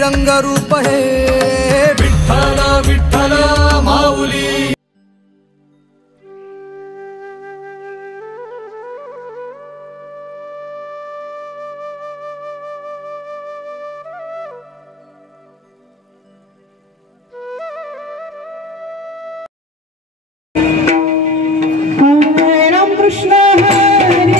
रंगरूप हे विठ्ठल विठ्ठल माऊली। राम कृष्ण हरे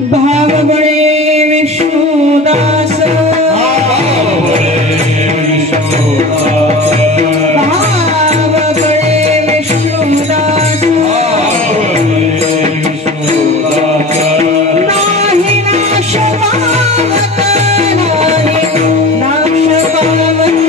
भाव बळे विष्णुदास भाव बळे विष्णुदास नाही नाश पावत नाही नाश पावत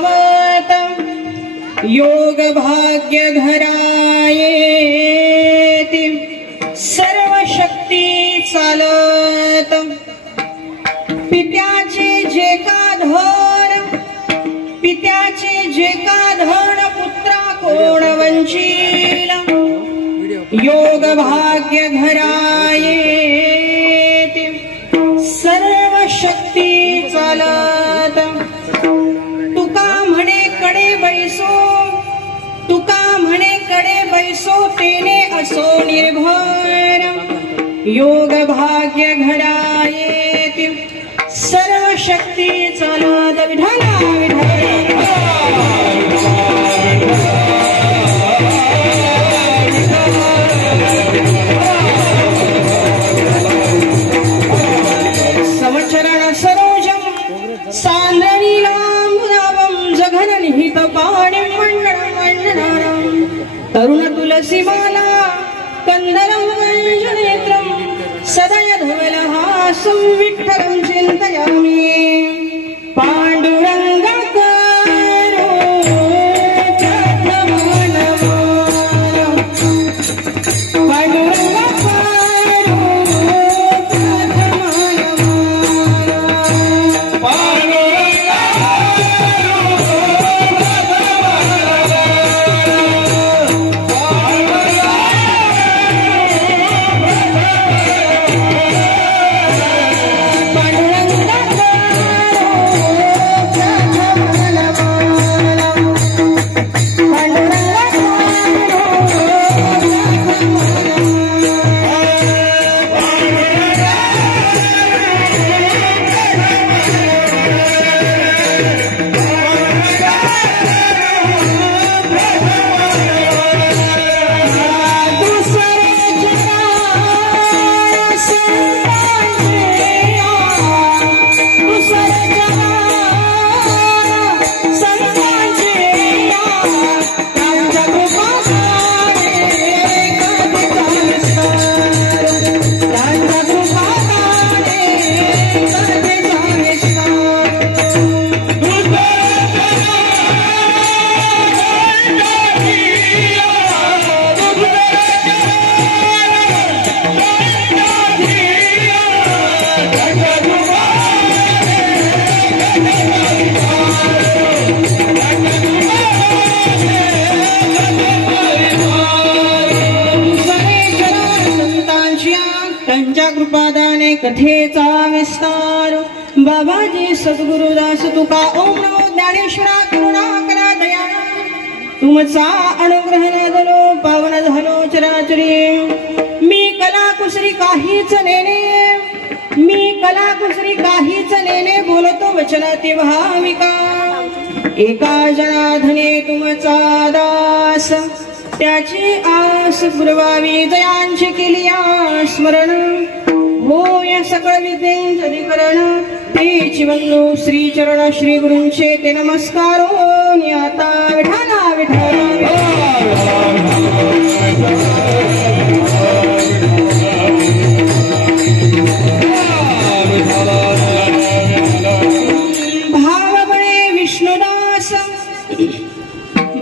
शोभावत योग भाग्य घरायेती सर्व शक्ती चालत पित्याचे जे का धन पुत्रा कोण वंचील योग भाग्य घरायेती सर्व शक्ती चालत तुका म्हणे कडे बैसो तेने असो निर्भर योग भाग्य घडायेती सर्व शक्ती चालत विठ्ठला संवत्सरण सरोजम सांद्रणीलांबुदावं जघननिहित पाणिं मण्डनं तरुण तुलसी माला कंदरं वंजनेत्रं सदय धवलहासं विठ्ठलं चिन्तयामि पाण्डुरङ्गकरो प्रथमनमो कृपादाने कथेचा विस्तार बाबाजी सद्गुरुदास तुका ओम नमो ज्ञानेश्वरा करुणाकरा दया तुमचा अनुग्रह झालो पावन झालो चराचरी मी कलाकुसरी काहीच नेणे बोलतो वचनाती भाविका एका जनाधने तुमचा दास त्याची आस पुरवावी दयांची केली स्मरण होय सकळ विद्येंचे अधिकरण तेची वंदू श्री चरण श्री गुरूंचे ते नमस्कार आता विठाला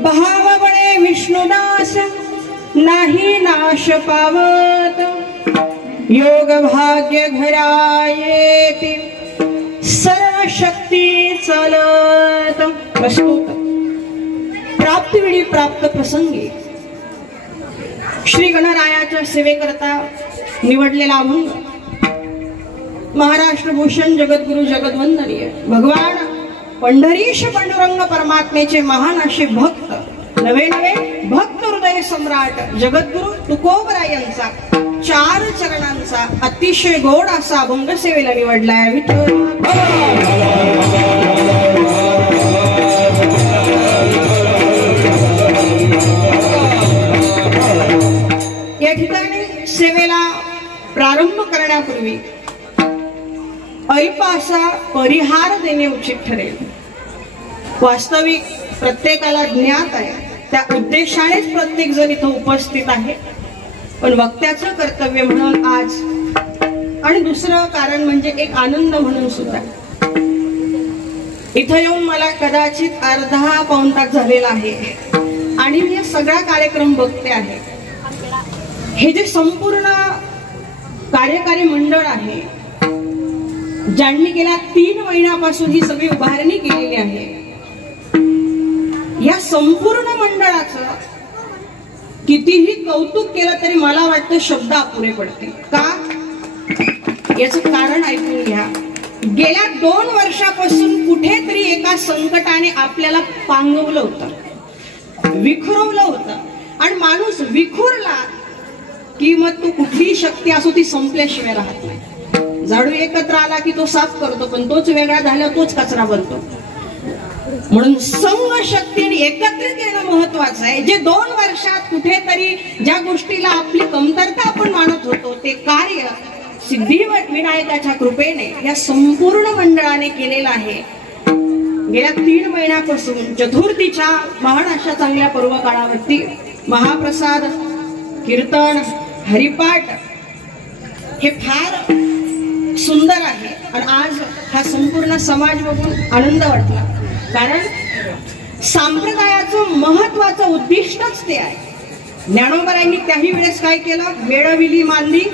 भावबळे विष्णुदास नाही नाश पावत योग भाग्य घरायेती सर्व शक्ती चालत प्रस्तुत प्राप्तिवेळी प्राप्त प्रसंगी श्री गणरायाच्या सेवेकरता निवडलेला अभंग महाराष्ट्र भूषण जगद्गुरु जगद्वंदनीय भगवान पंढरीश पांडुरंग परमात्मेचे महान असे भक्त नवे भक्त हृदय सम्राट जगद्गुरु तुकोबरायांचा 4 चरणांचा अतिशय गोड असा अभंग सेवेला निवडलाय विठ्ठल या ठिकाणी सेवेला प्रारंभ करण्यापूर्वी अल्प असा परिहार देणे उचित ठरेल वास्तविक प्रत्येकाला ज्ञात आहे त्या उद्देशानेच प्रत्येक जण इथं उपस्थित आहे पण वक्त्याचं कर्तव्य म्हणून आज आणि दुसरं कारण म्हणजे एक आनंद म्हणून सुद्धा इथं येऊन मला कदाचित अर्धा पाऊण तास झालेला आहे आणि मी सगळा कार्यक्रम बघते आहे. हे जे संपूर्ण कार्यकारी मंडळ आहे, ज्यांनी गेल्या 3 महिन्यापासून ही सगळी उभारणी केलेली आहे, या संपूर्ण मंडळाचं कितीही कौतुक केलं तरी मला वाटतं शब्द अपुरे पडतील. का? याचं कारण ऐकून घ्या. गेल्या 2 वर्षापासून कुठेतरी एका संकटाने आपल्याला पांगवलं होतं, विखुरवलं होतं. आणि माणूस विखुरला की मग तो कुठलीही शक्ती असो ती संपल्याशिवाय राहत नाही. झाडू एकत्र आला की तो साफ करतो, पण तोच वेगळा झाला तोच कचरा बनतो. म्हणून संघ शक्ती आणि एकत्रित येणं महत्वाचं आहे. जे 2 वर्षात कुठेतरी ज्या गोष्टीला आपली कमतरता आपण मानत होतो, ते कार्य सिद्धिविनायकाच्या कृपेने या संपूर्ण मंडळाने केलेलं आहे. गेल्या 3 महिन्यापासून चतुर्थीच्या महान अशा चांगल्या पर्व काळावरती महाप्रसाद, कीर्तन, हरिपाठ हे फार सुंदर आहे. आणि आज हा संपूर्ण समाज बघून आनंद वाटला, कारण संप्रदायाचं महत्वाचं उद्दिष्टच ते आहे. ज्ञानोबरायांनी त्याही वेळेस काय केलं? वेळविली मानली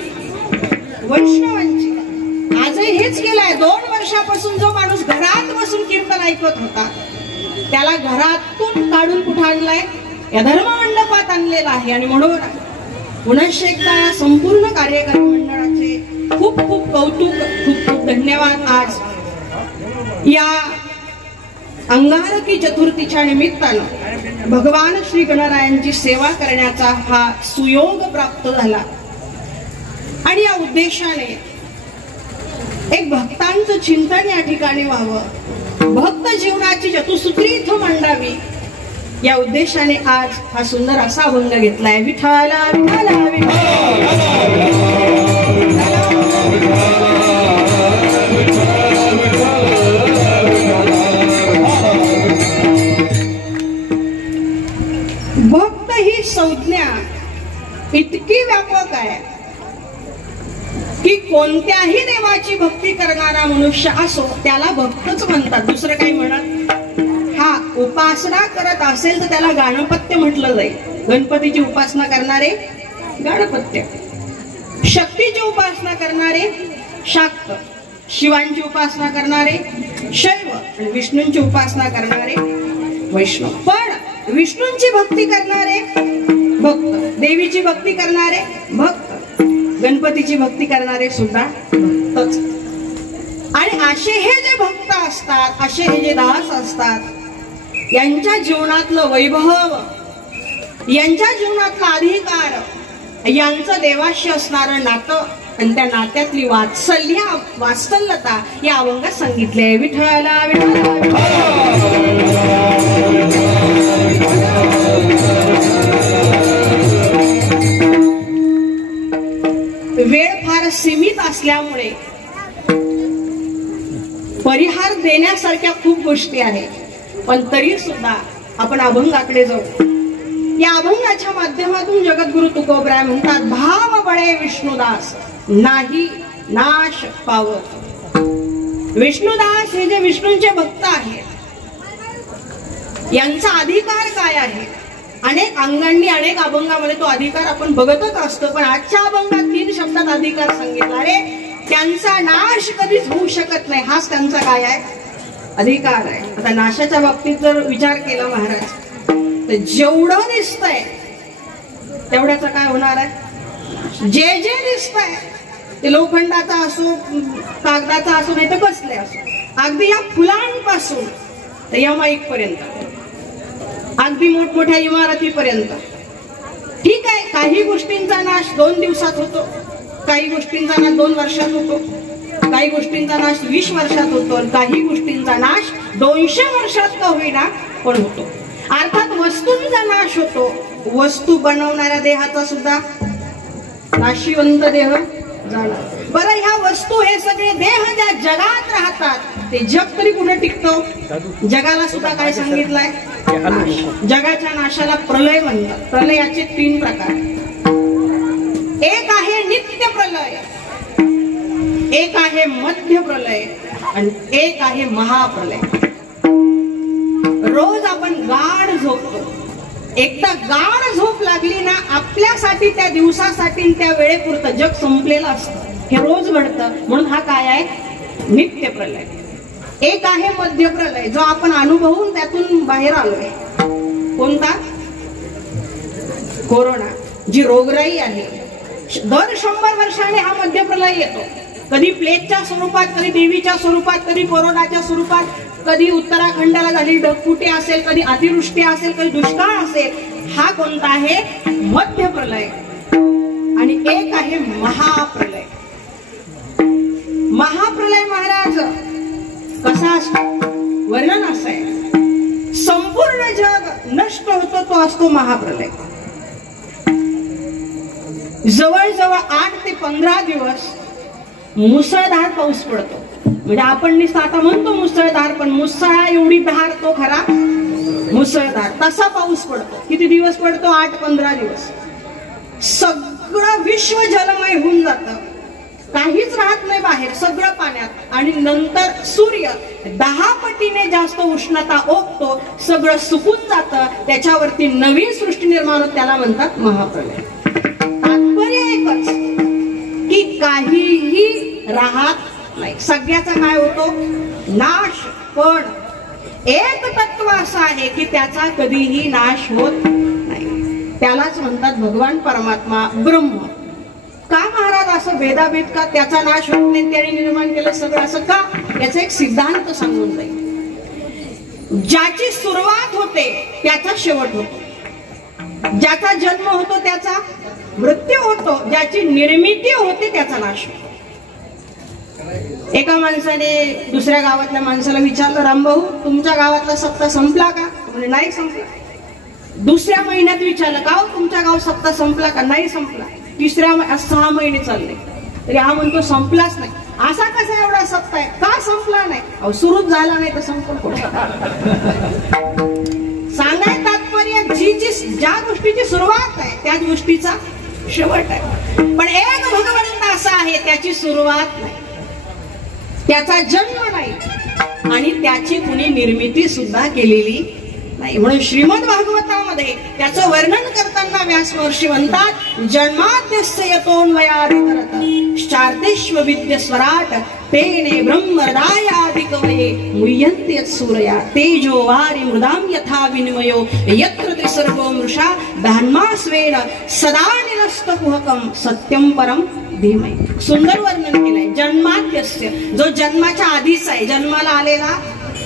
वैष्णवांची. आजही हेच केलंय. 2 वर्षापासून जो माणूस घरात बसून कीर्तन ऐकत होता, त्याला घरातून काढून कुठं आणलाय? या धर्ममंडपात आणलेला आहे. आणि म्हणून पुनश्च एकदा संपूर्ण कार्यकारी मंडळाचे खूप खूप कौतुक, खूप खूप धन्यवाद. आज या अंगारकी चतुर्थीच्या निमित्तानं भगवान श्री गणरायांची सेवा करण्याचा हा सुयोग प्राप्त झाला. आणि या उद्देशाने एक भक्तांचं चिंतन या ठिकाणी व्हावं, भक्त जीवनाची चतुसूत्री इथं मांडावी, या उद्देशाने आज हा सुंदर असा अभंग घेतलाय. विठाला विठाला भक्त ही संज्ञा इतकी व्यापक आहे की कोणत्याही देवाची भक्ती करणारा मनुष्य असो त्याला भक्तच म्हणतात, दुसरं काही म्हणत. हा उपासना करत असेल तर त्याला गाणपत्य म्हटलं जाईल. गणपतीची उपासना करणारे गणपत्य, शक्तीची उपासना करणारे शाक्त, शिवांची उपासना करणारे शैव आणि विष्णूंची उपासना करणारे वैष्णव. पण विष्णूंची भक्ती करणारे भक्त, देवीची भक्ती करणारे भक्त, गणपतीची भक्ती करणारे सुद्धा भक्तच. आणि असे हे जे भक्त असतात, असे हे जे दास असतात, यांच्या जीवनातलं वैभव, यांच्या विश्वातला अधिकार, यांचं देवाशी असणारं नातं आणि त्या नात्यातली वात्सल्यता या अभंगात सांगितले. विठ्ठला वेळ फार सीमित असल्यामुळे परिहार देण्यासारख्या खूप गोष्टी आहेत, पण तरी सुद्धा आपण अभंगाकडे जाऊ. या अभंगाच्या माध्यमातून जगद्गुरु तुकोबराय म्हणतात, भाव बळे विष्णुदास नाही नाश पावत. विष्णुदास हे जे विष्णूंचे भक्त आहेत, यांचा अधिकार काय आहे? अनेक अंगांनी अनेक अभंगामध्ये तो अधिकार आपण बघतच असतो, पण आजच्या अभंगात 3 शब्दात अधिकार सांगितला. अरे त्यांचा नाश कधीच होऊ शकत नाही, हाच त्यांचा काय आहे? अधिकार आहे. आता नाशाच्या बाबतीत जर विचार केला महाराज, तर जेवढं दिसतंय तेवढ्याचं काय होणार आहे? जे जे दिसतंय ते लोखंडाचा असो, कागदाचा असो, नाही तर कसले असो, अगदी या फुलांपासून तर या माईक पर्यंत, अगदी मोठमोठ्या इमारतीपर्यंत. ठीक आहे, काही गोष्टींचा नाश 2 दिवसात होतो, काही गोष्टींचा नाश 2 वर्षात होतो, काही गोष्टींचा नाश 20 वर्षात होतो, काही गोष्टींचा नाश 200 वर्षात का होईना पण होतो. अर्थात वस्तूंचा नाश होतो, वस्तू बनवणाऱ्या देहाचा सुद्धा नाशिवंत देह जाणार. बरं, ह्या वस्तू हे सगळे देह ज्या जगात राहतात, ते जग तरी कुठे टिकतो? जगाला सुद्धा काय सांगितलंय? जगाच्या नाशाला प्रलय म्हणतात. प्रलयाचे 3 प्रकार. एक आहे नित्य प्रलय, एक आहे मध्य प्रलय आणि एक आहे महाप्रलय. रोज आपण गाढ झोपतो. एकदा गाढ झोप लागली ना, आपल्यासाठी त्या दिवसासाठी त्या वेळेपुरतं जग संपलेलं असतं. हे रोज घडतं. म्हणून हा काय आहे? नित्य प्रलय. एक आहे मध्य प्रलय, जो आपण अनुभवून त्यातून बाहेर आलोय. कोणता? कोरोना, जी रोगराई आहे. दर 100 वर्षाने हा मध्य प्रलय येतो. कधी प्लेगच्या स्वरूपात, कधी देवीच्या स्वरूपात, कधी कोरोनाच्या स्वरूपात, कधी उत्तराखंडाला झालेली ढगफुटी असेल, कधी अतिवृष्टी असेल, कधी दुष्काळ असेल. हा कोणता आहे? मध्य प्रलय. आणि एक आहे महाप्रलय. महाप्रलय महाराज कसा असतो? वर्णन असं आहे, संपूर्ण जग नष्ट होतो तो असतो महाप्रलय. जवळजवळ 8 ते 15 दिवस मुसळधार पाऊस पडतो. म्हणजे आपण आता म्हणतो मुसळधार, पण मुसळा एवढी धार तो खरा मुसळधार. तसा पाऊस पडतो. किती दिवस पडतो? 8-15 दिवस. सगळं विश्व जलमय होऊन जातं. काहीच राहत नाही बाहेर, सगळं पाण्यात. आणि नंतर सूर्य 10 पटीने जास्त उष्णता ओकतो, सगळं सुकून जातं. त्याच्यावरती नवीन सृष्टी निर्माण होते. त्याला म्हणतात महाप्रलय. तात्पर्य एकच की काहीही राहत नाही, सगळ्याचा काय होतो? नाश. पण एक तत्व असं आहे की त्याचा कधीही नाश होत नाही. त्यालाच म्हणतात भगवान परमात्मा ब्रह्म. का महाराज असं भेदाभेद का? त्याचा नाश होत नाही, त्याने निर्माण केलं सगळं, असं का? याचा एक सिद्धांत सांगून जाईल. ज्याची सुरुवात होते त्याचा शेवट होतो. ज्याचा जन्म होतो त्याचा मृत्यू होतो. ज्याची निर्मिती होते त्याचा नाश होतो. एका माणसाने दुसऱ्या गावातल्या माणसाला विचारलं, रामभाऊ तुमच्या गावातला सप्ताह संपला का? म्हणजे नाही संपला. दुसऱ्या महिन्यात विचारलं, का तुमच्या गावात सप्ताह संपला का? नाही संपला. तिसऱ्या 6 महिने चालले तरी हा म्हणतो संपलाच नाही. असा कसा एवढा सप्ताह आहे? का संपला नाही? अहो सुरूच झाला नाही तर संपल कुठे? सांगाय तात्पर्य ज्या गोष्टीची सुरुवात आहे त्याच गोष्टीचा शेवट आहे. पण एक भगवंत असा आहे, त्याची सुरुवात नाही, त्याचा जन्म नाही आणि त्याची कुणी निर्मिती सुद्धा केलेली नाही. म्हणून श्रीमद भागवतामध्ये त्याचं वर्णन करताना व्यास महर्षी म्हणतात, जन्माद्यस्य यतोऽन्वयादितरतः शार्तेष्व विद्य स्वराट तेने ब्रह्महृदायादि कवये मुह्यन्ते सूरया तेजो वारि मृदां यथा विनिमयो यत्र त्रिसर्गो मृषा धान्मास्वेन सदा निरस्तकुहकं सत्यं परम धीमहि. सुंदर वर्णन केलंय. जन्माद्यस्य, जो जन्माच्या आधीच आहे, जन्माला आलेला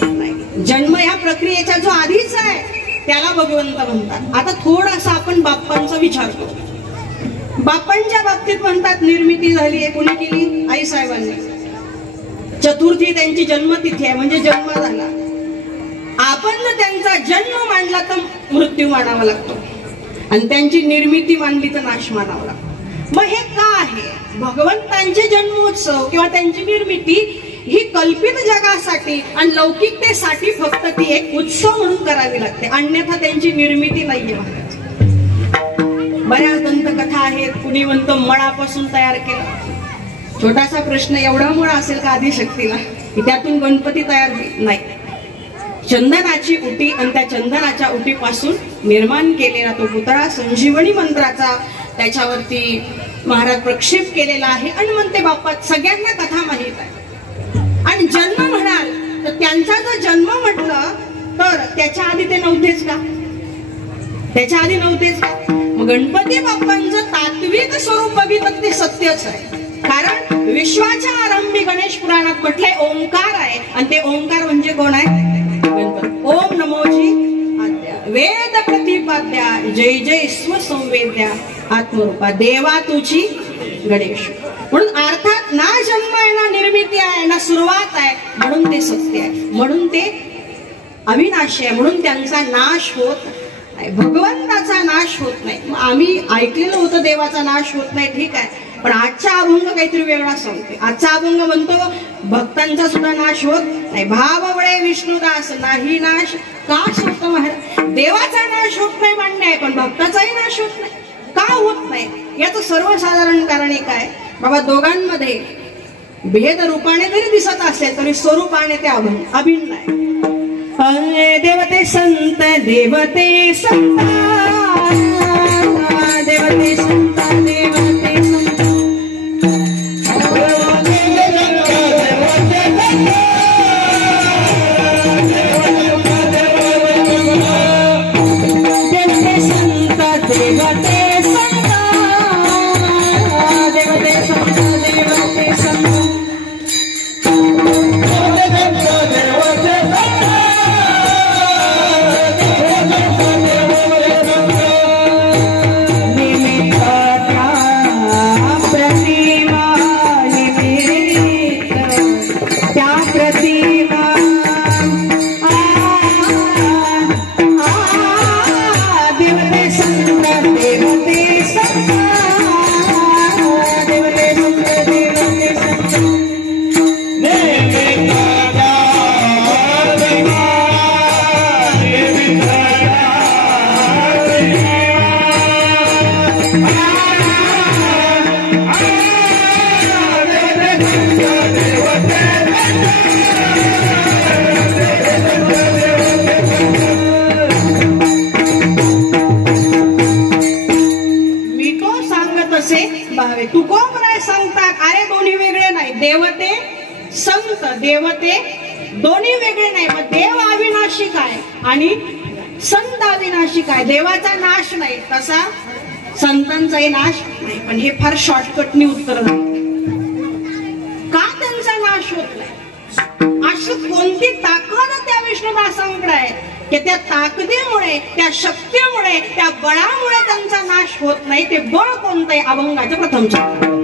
नाही. जन्म या प्रक्रियेच्या जो आधीच आहे त्याला भगवंत म्हणतात. आता थोडासा आपण बाप्पांचा विचार करू. बाप्पांच्या बाबतीत म्हणतात निर्मिती झाली आहे. कोणी केली? आई साहेबांनी. चतुर्थी त्यांची जन्मतिथी आहे, म्हणजे जन्म झाला. आपण जर त्यांचा जन्म मांडला तर मृत्यू मानावा लागतो आणि त्यांची निर्मिती मानली तर नाश मानावा लागतो. मग हे का आहे? भगवंतांचे जन्मोत्सव किंवा त्यांची निर्मिती ही कल्पित जगासाठी आणि लौकिकतेसाठी फक्त ती एक उत्सव म्हणून करावी लागते, अन्यथा त्यांची निर्मिती नाहीये. बऱ्याच दंतकथा आहेत. कुणी म्हणतो मळापासून तयार केला. छोटासा प्रश्न, एवढा मुळा असेल का आदिशक्तीला की त्यातून गणपती तयार होईल? नाही. चंदनाची उटी आणि त्या चंदनाच्या उटीपासून निर्माण केलेला तो पुतळा संजीवनी मंत्राचा त्याच्यावरती महाराज प्रक्षेप केलेला आहे. आणि म्हणते बाप्पा सगळ्यांना कथा माहित आहे. आणि जन्म म्हणाल तर त्यांचा जर जन्म म्हटलं तर त्याच्या आधी ते नव्हतेच का? त्याच्या आधी नव्हतेच का? मग गणपती बाप्पांचं तात्विक स्वरूप बघितलं ते सत्यच आहे. कारण विश्वाच्या आरंभी गणेश पुराणात म्हटलंय ओंकार आहे. आणि ते ओंकार म्हणजे कोण आहे? गणपती. ओम नमोजी आद्या वेद प्रतिपाद्या जय जय स्वसंवेद्या आत्मरूपा देवा तुझी गणेश. म्हणून अर्थात ना जन्म आहे, ना निर्मिती आहे, ना सुरुवात आहे, म्हणून ते सत्य आहे, म्हणून ते अविनाशी आहे, म्हणून त्यांचा नाश होत नाही. भगवंताचा नाश होत नाही. आम्ही ऐकलेलं होतं देवाचा नाश होत नाही, ठीक आहे. पण आजचा अभंग काहीतरी वेगळा सांगते. आजचा अभंग म्हणतो भक्तांचा सुद्धा नाश होत नाही. भाववळे विष्णुदास नाही नाश काश होत महाराज. देवाचा नाश होत नाही मान्य आहे, पण भक्ताचाही नाश होत नाही. का होत नाही? याचं सर्वसाधारण कारण एक आहे बाबा, दोघांमध्ये भेद रूपाने जरी दिसत असेल तरी स्वरूपाने ते अभिन्न आहे. देवते संत देवते संत देवते संत देवते संत तुकोबराय सांगतात अरे दोन्ही वेगळे नाही. देवते संत देवते दोन्ही वेगळे नाही. मग देव अविनाशी काय आणि संत अविनाशी काय? देवाचा नाश नाही तसा संतांचाही नाश नाही. पण हे फार शॉर्टकटनी उत्तर नाही. का त्यांचा नाश होत नाही? अशी कोणती ताकद त्या विष्णुदासांकडे आहे की त्या ताकदीमुळे त्या शक्तीमुळे त्या बळामुळे त्यांचा नाश होत नाही? ते बळ कोणतं आहे? अभंगाचं प्रथम चरण.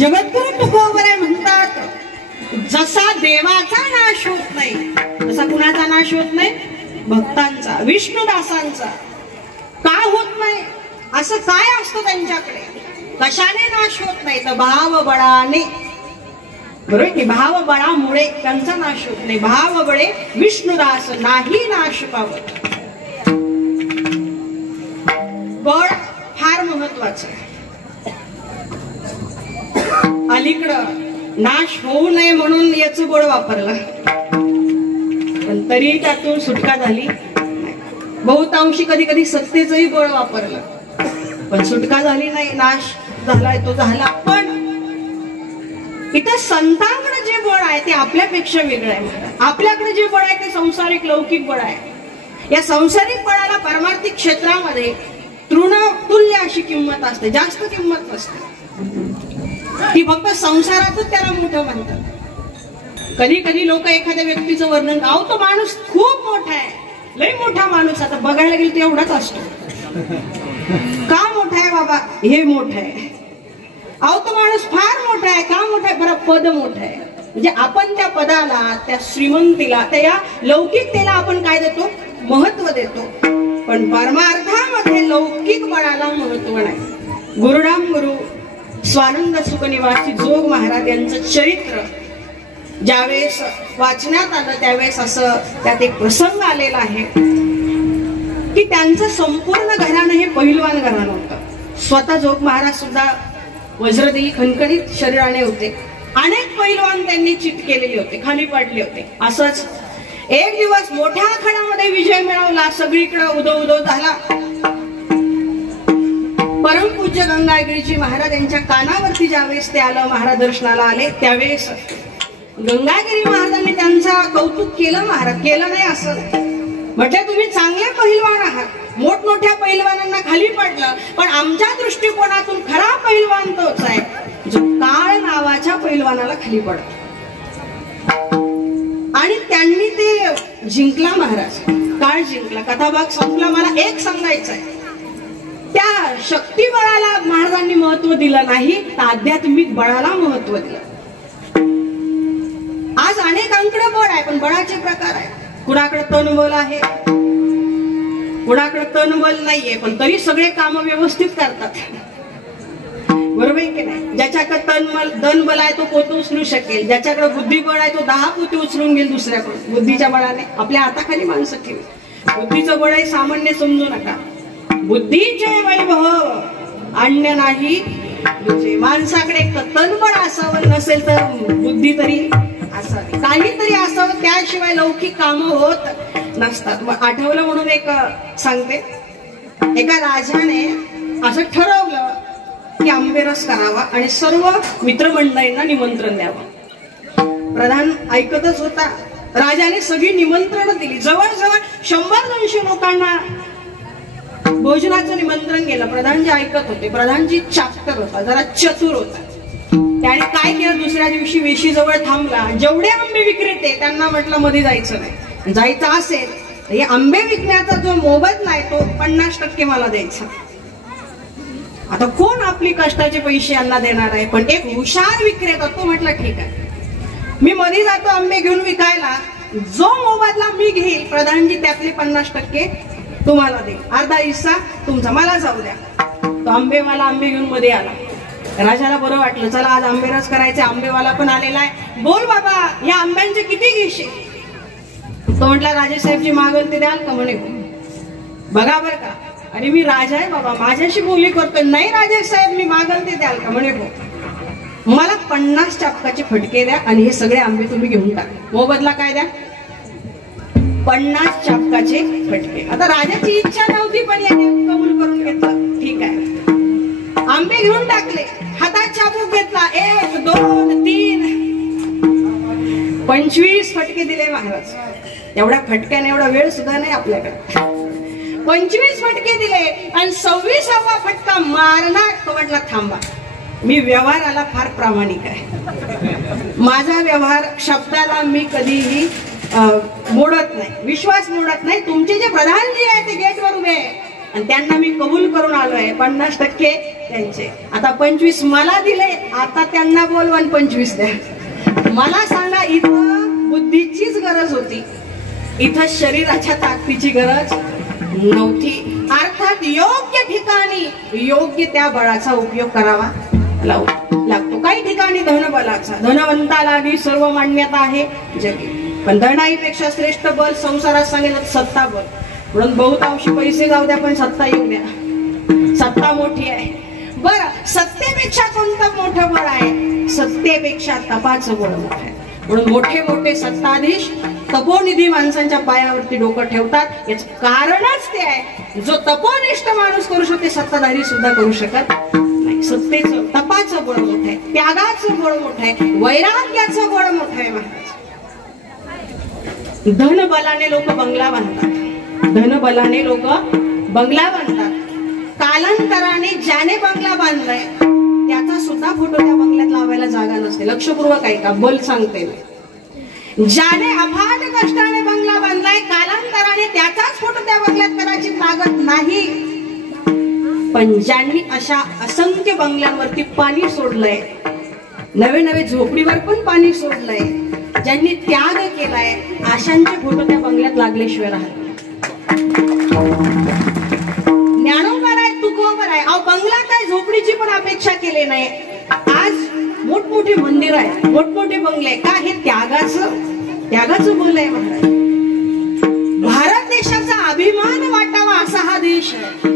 जगद्गुरु तुकोबराय म्हणतात जसा देवाचा नाश होत नाही तसा कुणाचा नाश होत नाही? भक्तांचा, विष्णुदासांचा. का होत नाही? असं काय असतं त्यांच्याकडे? कशाने नाश होत नाही? तर भाव बळाने. बरोबर की? भाव बळामुळे त्यांचा नाश होत नाही. भाव बळे विष्णुदास नाही नाश पावत. बळ फार महत्वाचं आहे. अलीकडं नाश होऊ नये म्हणून याचं बळ वापरलं पण तरी त्यातून सुटका झाली. बहुतांशी कधी कधी सत्तेचंही बळ वापरलं पण सुटका झाली नाही. नाश झालाय तो झाला. पण इथं संतांकडे जे बळ आहे ते आपल्यापेक्षा वेगळं आहे. आपल्याकडे जे बळ आहे ते संसारिक लौकिक बळ आहे. या संसारिक बळाला पारमार्थिक क्षेत्रामध्ये तृणतुल्य अशी किंमत असते, जास्त किंमत नसते. ती फक्त संसारातच त्याला मोठं म्हणतात. कधी कधी लोक एखाद्या व्यक्तीचं वर्णन, अहो तो माणूस खूप मोठा आहे, लय मोठा माणूस. आता बघायला गेलं तर एवढाच असतो. का मोठा आहे बाबा? हे मोठं आहे. अहो तो माणूस फार मोठा आहे. का मोठा आहे? बरं पद मोठं आहे. म्हणजे आपण त्या पदाला, त्या श्रीमंतीला, त्या लौकिकतेला आपण काय देतो? महत्व देतो. पण परमार्थामध्ये लौकिक बळाला महत्व नाही. गुरुराम गुरु स्वानंद सुखनिवासी जोग महाराज यांचं चरित्र ज्यावेळेस वाचण्यात आलं त्यावेळेस असं त्यात एक प्रसंग आलेला आहे की त्यांचं संपूर्ण घराणं हे पहिलवान घराणं होतं. स्वतः जोग महाराज सुद्धा वज्रदेही खणखणीत शरीराने होते. अनेक पैलवान त्यांनी चित केलेले होते, खाली पाडले होते. असंच एक दिवस मोठ्या आखाड्यामध्ये विजय मिळवला, सगळीकडे उदो उदो झाला. परमपूज्य गंगागिरीजी महाराज यांच्या कानावरती ज्यावेळेस ते आलं, महाराज दर्शनाला आले, त्यावेळेस गंगागिरी महाराजांनी त्यांचा कौतुक केलं. महाराज केलं नाही असं म्हटलं, तुम्ही चांगले पहिलवान आहात, मोठमोठ्या पहिलवानांना खाली पडलं, पण आमच्या दृष्टिकोनातून खरा पहिलवान तोच आहे जो काळ नावाच्या पहिलवानाला खाली पडतो. आणि त्यांनी ते जिंकला. महाराज काळ जिंकला, कथाभाग संपला. मला एक सांगायचं आहे, त्या शक्तिबळाला महाराजांनी महत्व दिलं नाही, तर आध्यात्मिक बळाला महत्व दिलं. आज अनेकांकडे बळ आहे, पण बळाचे प्रकार आहे. कुणाकडे तनबल आहे, कुणाकडे तनबल नाहीये, पण तरी सगळे काम व्यवस्थित करतात. बरोबर आहे की नाही? ज्याच्याकडे तनबल आहे तो पोतं उचलू शकेल, ज्याच्याकडे बुद्धिबळ आहे तो 10 पोते उचलून घेईल दुसऱ्याकडून. बुद्धीच्या बळाने आपल्या हाताखाली माणसं ठेवी. बुद्धीचं बळ आहे सामान्य समजू नका. बुद्धीचे वैभव अन्य नाही तुझे. माणसाकडे तनबळ असावं, नसेल तर बुद्धी तरी असावी, काहीतरी असावं, त्याशिवाय लौकिक काम होत नसतात. आठवलं म्हणून एक सांगते. एका राजाने असं ठरवलं की आंबेरस करावा आणि सर्व मित्रमंडळींना निमंत्रण द्यावं. प्रधान ऐकतच होता. राजाने सगळी निमंत्रण दिली. जवळजवळ 100-200 लोकांना भोजनाचं निमंत्रण केलं. प्रधानजी ऐकत होते. प्रधानजी चाप्टर होता, जरा चतुर होता. त्याने काय केलं, दुसऱ्या दिवशी वेशी जवळ थांबला. जेवढे आंबे विक्रेते त्यांना म्हटलं मध्ये जायचं नाही, जायचं असेल तर हे आंबे विकण्याचा जो मोबदला आहे तो 50% मला द्यायचा. आता कोण आपली कष्टाचे पैसे यांना देणार आहे? पण एक हुशार विक्रेता तो म्हटलं ठीक आहे, मी मध्ये जातो आंबे घेऊन विकायला, जो मोबदला मी घेईल प्रधानजी त्यातले 50% तुम्हाला देईल, अर्धा हिस्सा तुमचा, मला जाऊ द्या. तो आंबेवाला आंबे घेऊन मध्ये आला. राजाला बरं वाटलं, चला आज आंबेरस करायचे. आंबेवाला पण आलेला आहे. बोल बाबा, या आंब्यांचे किती घेशील? तो म्हटला, राजेसाहेबजी मागल ते द्याल का? म्हणे बघा बरं का, अरे मी राजा आहे बाबा, माझ्याशी बोली करतोय. नाही राजेसाहेब, मी मागल ते द्याल का? म्हणे मला 50 चापकाचे फटके द्या आणि हे सगळे आंबे तुम्ही घेऊन टाका. मोबदला काय द्या? 50 चापकाचे फटके. आता राजाची इच्छा नव्हती, पण याने कबूल करून घेतलं. ठीक आहे, आंबे घेऊन टाकले. हातात चाबूक घेतला. 1, 2, 3, 25 फटके दिले महाराज. एवढ्या फटक्याने एवढा वेळ सुद्धा नाही आपल्याकडे. 25 फटके दिले आणि 26वा फटका मारणार. तो म्हटला थांबा, मी व्यवहाराला फार प्रामाणिक आहे. माझा व्यवहार शब्दाला मी कधीही मोडत नाही, विश्वास मोडत नाही. तुमचे जे प्रधानजी आहे ते गेटवर उभे आहे आणि त्यांना मी कबूल करून आलोय. 50% त्यांचे. आता 25 मला दिले, आता त्यांना बोलवा 25 द्या. मला सांगा, इथं बुद्धीचीच गरज होती, इथं शरीराच्या ताकदीची गरज नव्हती. अर्थात योग्य ठिकाणी योग्य त्या बळाचा उपयोग करावा लागतो. काही ठिकाणी धनबलाचा, धनवंताला आधी सर्व मान्यता आहे जगी, पण धनाईपेक्षा श्रेष्ठ बल संसारात सांगितलं सत्ता बल. म्हणून बहुतांशी पैसे जाऊ द्या, पण सत्ता येऊ द्या. सत्ता मोठी आहे. बरं, सत्तेपेक्षा कोणतं मोठं बळ आहे? सत्तेपेक्षा तपाचं बळ मोठं आहे. म्हणून मोठे मोठे सत्ताधीश तपोनिधी माणसांच्या पायावरती डोकं ठेवतात. याच कारणच ते आहे, जो तपोनिष्ठ माणूस करू शकते सत्ताधारी सुद्धा करू शकत नाही. सत्तेचं, तपाचं बळ मोठं आहे, त्यागाचं बळ मोठं आहे, वैराग्याचं बळ मोठं आहे महाराज. धनबलाने लोक बंगला बांधतात, धनबलाने लोक बंगला बांधतात. कालांतराने ज्याने बंगला बांधलाय त्याचा सुद्धा फोटो त्या बंगल्यात लावायला जागा नसते. लक्षपूर्वक ऐका, बल सांगते. ज्याने अफाट कष्टाने बंगला बांधलाय, कालांतराने त्याचाच फोटो त्या बंगल्यात कदाचित लागत नाही. पण ज्यांनी अशा असंख्य बंगल्यांवरती पाणी सोडलंय, नवे नवे झोपडीवर पण पाणी सोडलंय, ज्यांनी त्याग केलाय, आशांचे फोटो त्या बंगल्यात लागल्याशिवाय राहत. ज्ञानोबर आहे, तुकोबर आहे. अहो, बंगला काय झोपडीची पण अपेक्षा केली नाही. आज मोठमोठे मंदिर आहे, मोठमोठे बंगले, का हे त्यागाचं बल आहे महाराज. भारत देशाचा अभिमान वाटावा असा हा देश आहे.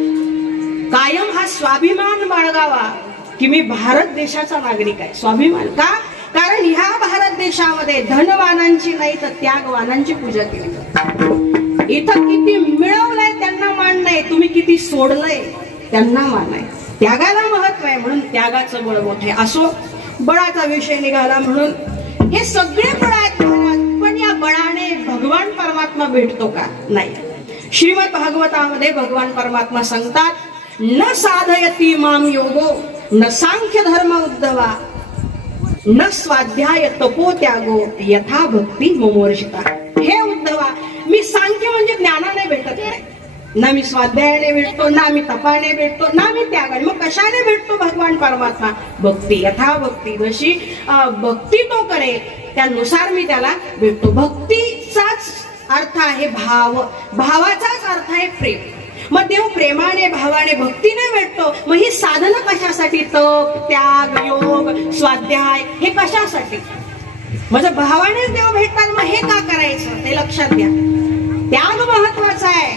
कायम हा स्वाभिमान बाळगावा की मी भारत देशाचा नागरिक आहे. स्वाभिमान का? कारण ह्या भारत देशामध्ये धनवानांची नाही तर त्यागवानांची पूजा केली जाते. इथं किती मिळवलंय त्यांना मान नाही, तुम्ही किती सोडलंय त्यांना मान आहे. त्यागाला महत्व आहे म्हणून त्यागाचं बळ मोठे. असो, बळाचा विषय निघाला म्हणून हे सगळे बळ आहेत महाराज, पण या बळाने भगवान परमात्मा भेटतो का? नाही. श्रीमद भागवतामध्ये भगवान परमात्मा सांगतात, न साधयती माम योगो न सांख्य धर्म उद्धवा न स्वाध्याय तपो त्यागो यथा भक्ती मोमोर्षिता. हे उद्धवा, मी सांख्य म्हणजे ज्ञानाने भेटत नाही, ना मी स्वाध्यायाने भेटतो, ना मी तपाने भेटतो, ना मी त्यागाने. मग कशाने भेटतो भगवान परमात्मा? भक्ती. यथा भक्ती, जशी भक्ती तो करेल त्यानुसार मी त्याला भेटतो. भक्तीचाच अर्थ आहे भाव, भावाचाच अर्थ आहे प्रेम. मग देव प्रेमाने भावाने भक्तीने भेटतो. मग ही साधनं कशासाठी? तप, त्याग, योग, स्वाध्याय हे कशासाठी? म्हणजे भावानेच देव भेटतात. मग हे का करायचं ते लक्षात घ्या. त्याग महत्वाचा आहे,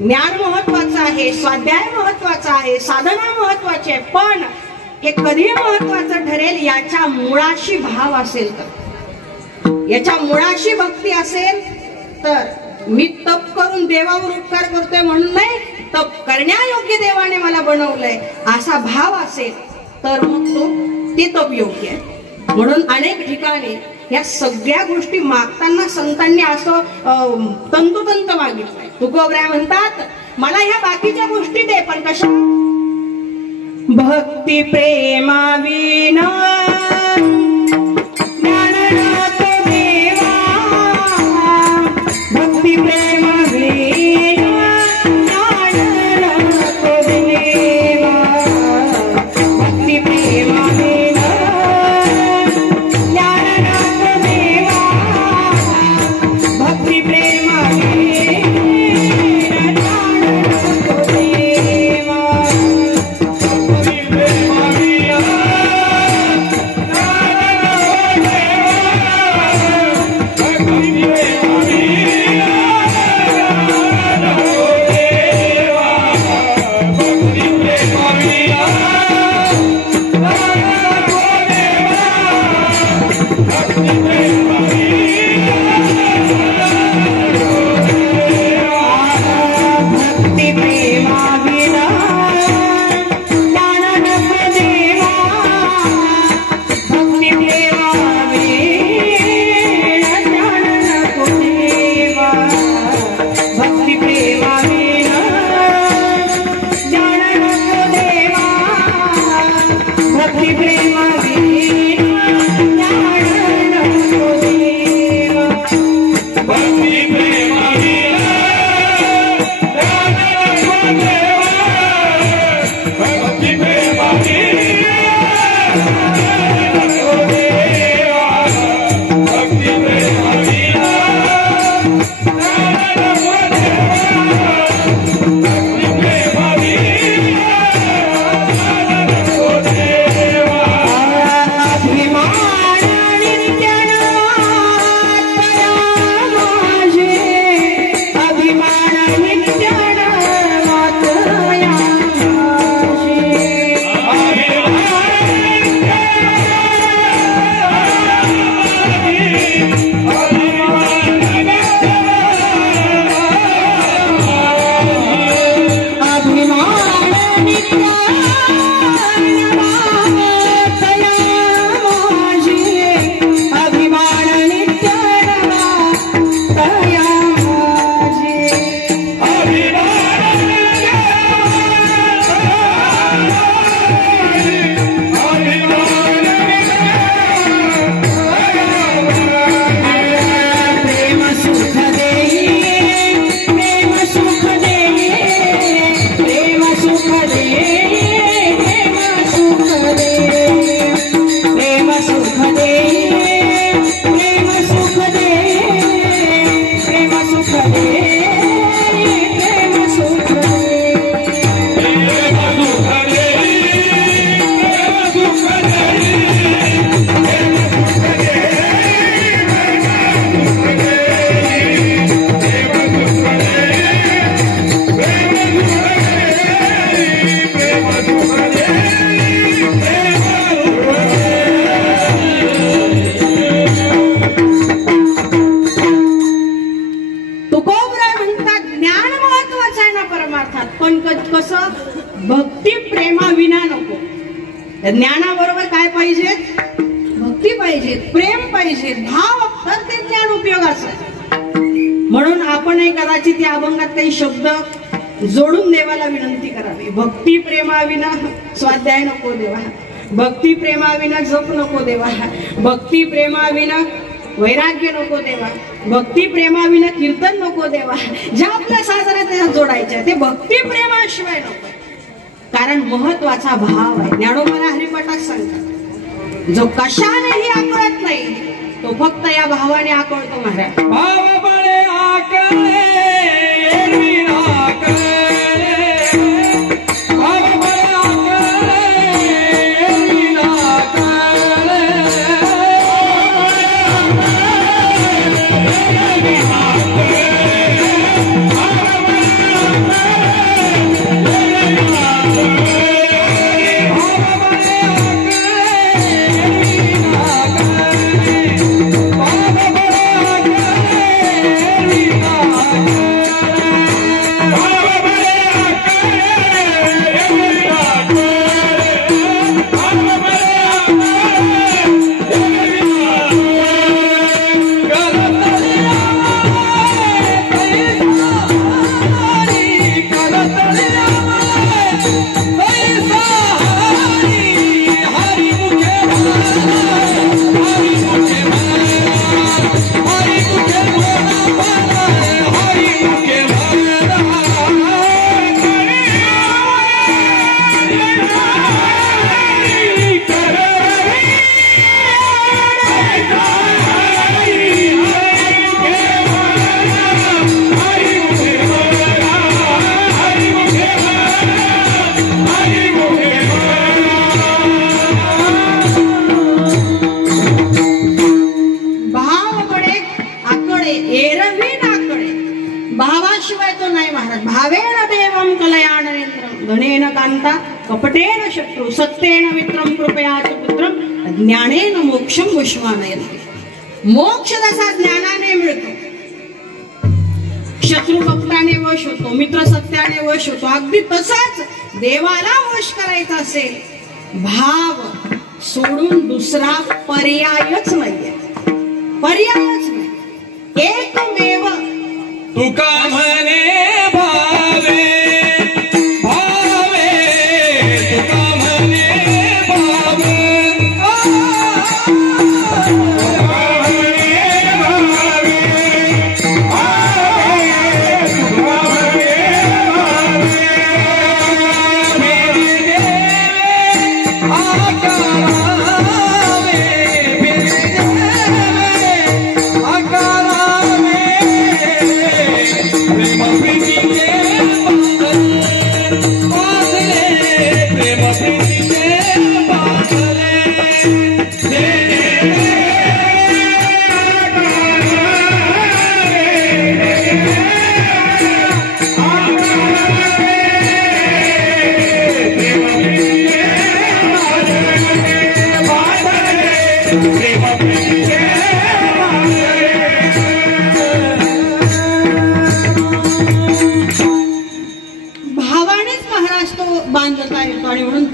ज्ञान महत्वाचं आहे, स्वाध्याय महत्वाचा आहे, साधना महत्वाची आहे. पण हे कधी महत्वाचं ठरेल? याच्या मुळाशी भाव असेल तर, याच्या मुळाशी भक्ती असेल तर. मी तप करून देवावर उपकार करतोय म्हणून नाही, तप करण्यायोग्य देवाने मला बनवलंय असा भाव असेल तर मग ते तप योग्य आहे. म्हणून अनेक ठिकाणी या सगळ्या गोष्टी मागताना संतांनी असं तंतोतंत मागितलंय. तुकोबराय म्हणतात, मला ह्या बाकीच्या गोष्टी दे, पण कशा? भक्ती प्रेमाविना भक्ती प्रेमाविना भक्ती प्रेमाविना भक्ती प्रेमाविना म्हणतात, पण कसं? भक्ती प्रेमाविना नको. ज्ञानाबरोबर काय पाहिजे? भक्ती पाहिजे, प्रेम पाहिजे, भाव, तर ते ज्ञान उपयोगाचं. म्हणून आपणही कदाचित या अभंगात काही शब्द जोडून देवाला विनंती करावी. भक्ती प्रेमाविना स्वाध्याय नको देवा, भक्ती प्रेमाविना जप नको देवा, भक्ती प्रेमाविना वैराग्य नको देवा, भक्ती प्रेमाविना कीर्तन नको देवा. ज्या आपल्या साजऱ्या त्याच्यात जोडायच्या ते भक्ती प्रेमाशिवाय नको. कारण महत्वाचा भाव आहे. ज्ञानोबा हरिपाठात सांगतात, जो कशानेही आकळत नाही तो फक्त या भावाने आकळतो महाराज. भाव बळे आकळे कपटेन शत्रु सत्येन मित्रं कृपया च पुत्रं ज्ञानेन मोक्षं वशमानयति. मोक्ष जसा ज्ञानाने मिळतो, शत्रू कपटाने वश होतो, मित्र सत्याने वश होतो, अगदी तसाच देवाला वश करायचा असेल भाव सोडून दुसरा पर्यायच नाहीये. पर्यायच नाही, एकमेव. तुका म्हणे भावे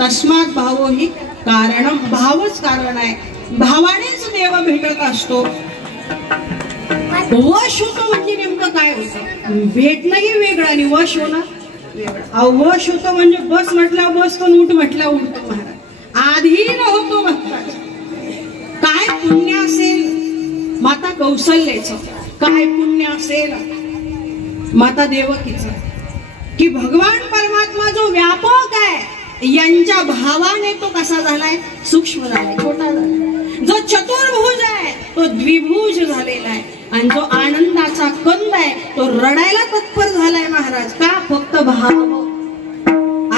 तस्मात भावो ही कारणम. भावच कारण आहे, भावानेच देव भेटत असतो. वश होतो म्हणजे नेमकं काय होतं? भेटणंही वेगळं आणि वश होणं वेगळं. वश होतो म्हणजे बस म्हटल्यावर बसतो, उठ म्हटल्यावर उठतो महाराज. अधीन होतो भक्ताचा. काय पुण्य असेल माता कौशल्याचं, काय पुण्य असेल माता देवकीचं, की भगवान परमात्मा जो व्यापक आहे यांच्या भावाने तो कसा झालाय? सूक्ष्म झालाय, छोटा झालाय. जो चतुर्भुज आहे तो द्विभुज झालेला आहे. आणि जो आनंदाचा कंद आहे तो रडायला तत्पर झालाय महाराज. का? फक्त भाव.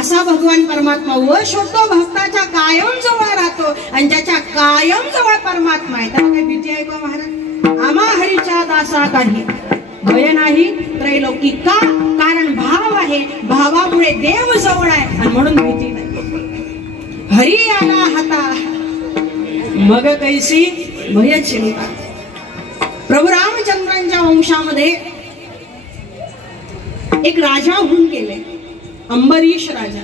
असा भगवान परमात्मा वश होतो, भक्ताच्या कायम जवळ राहतो. आणि ज्याच्या कायम जवळ परमात्मा आहे त्याला काही भीती आहे का महाराज? आम्हा हरीच्या दासा काही भय नाही त्रैलोकी. का? कारण भाव आहे, भावामुळे देव जवळ आहे आणि म्हणून भीती नाही. हरी आला हाता मग कैसी भय चिंता. प्रभू रामचंद्रांच्या वंशामध्ये एक राजा होऊन गेले. अंबरीश राजा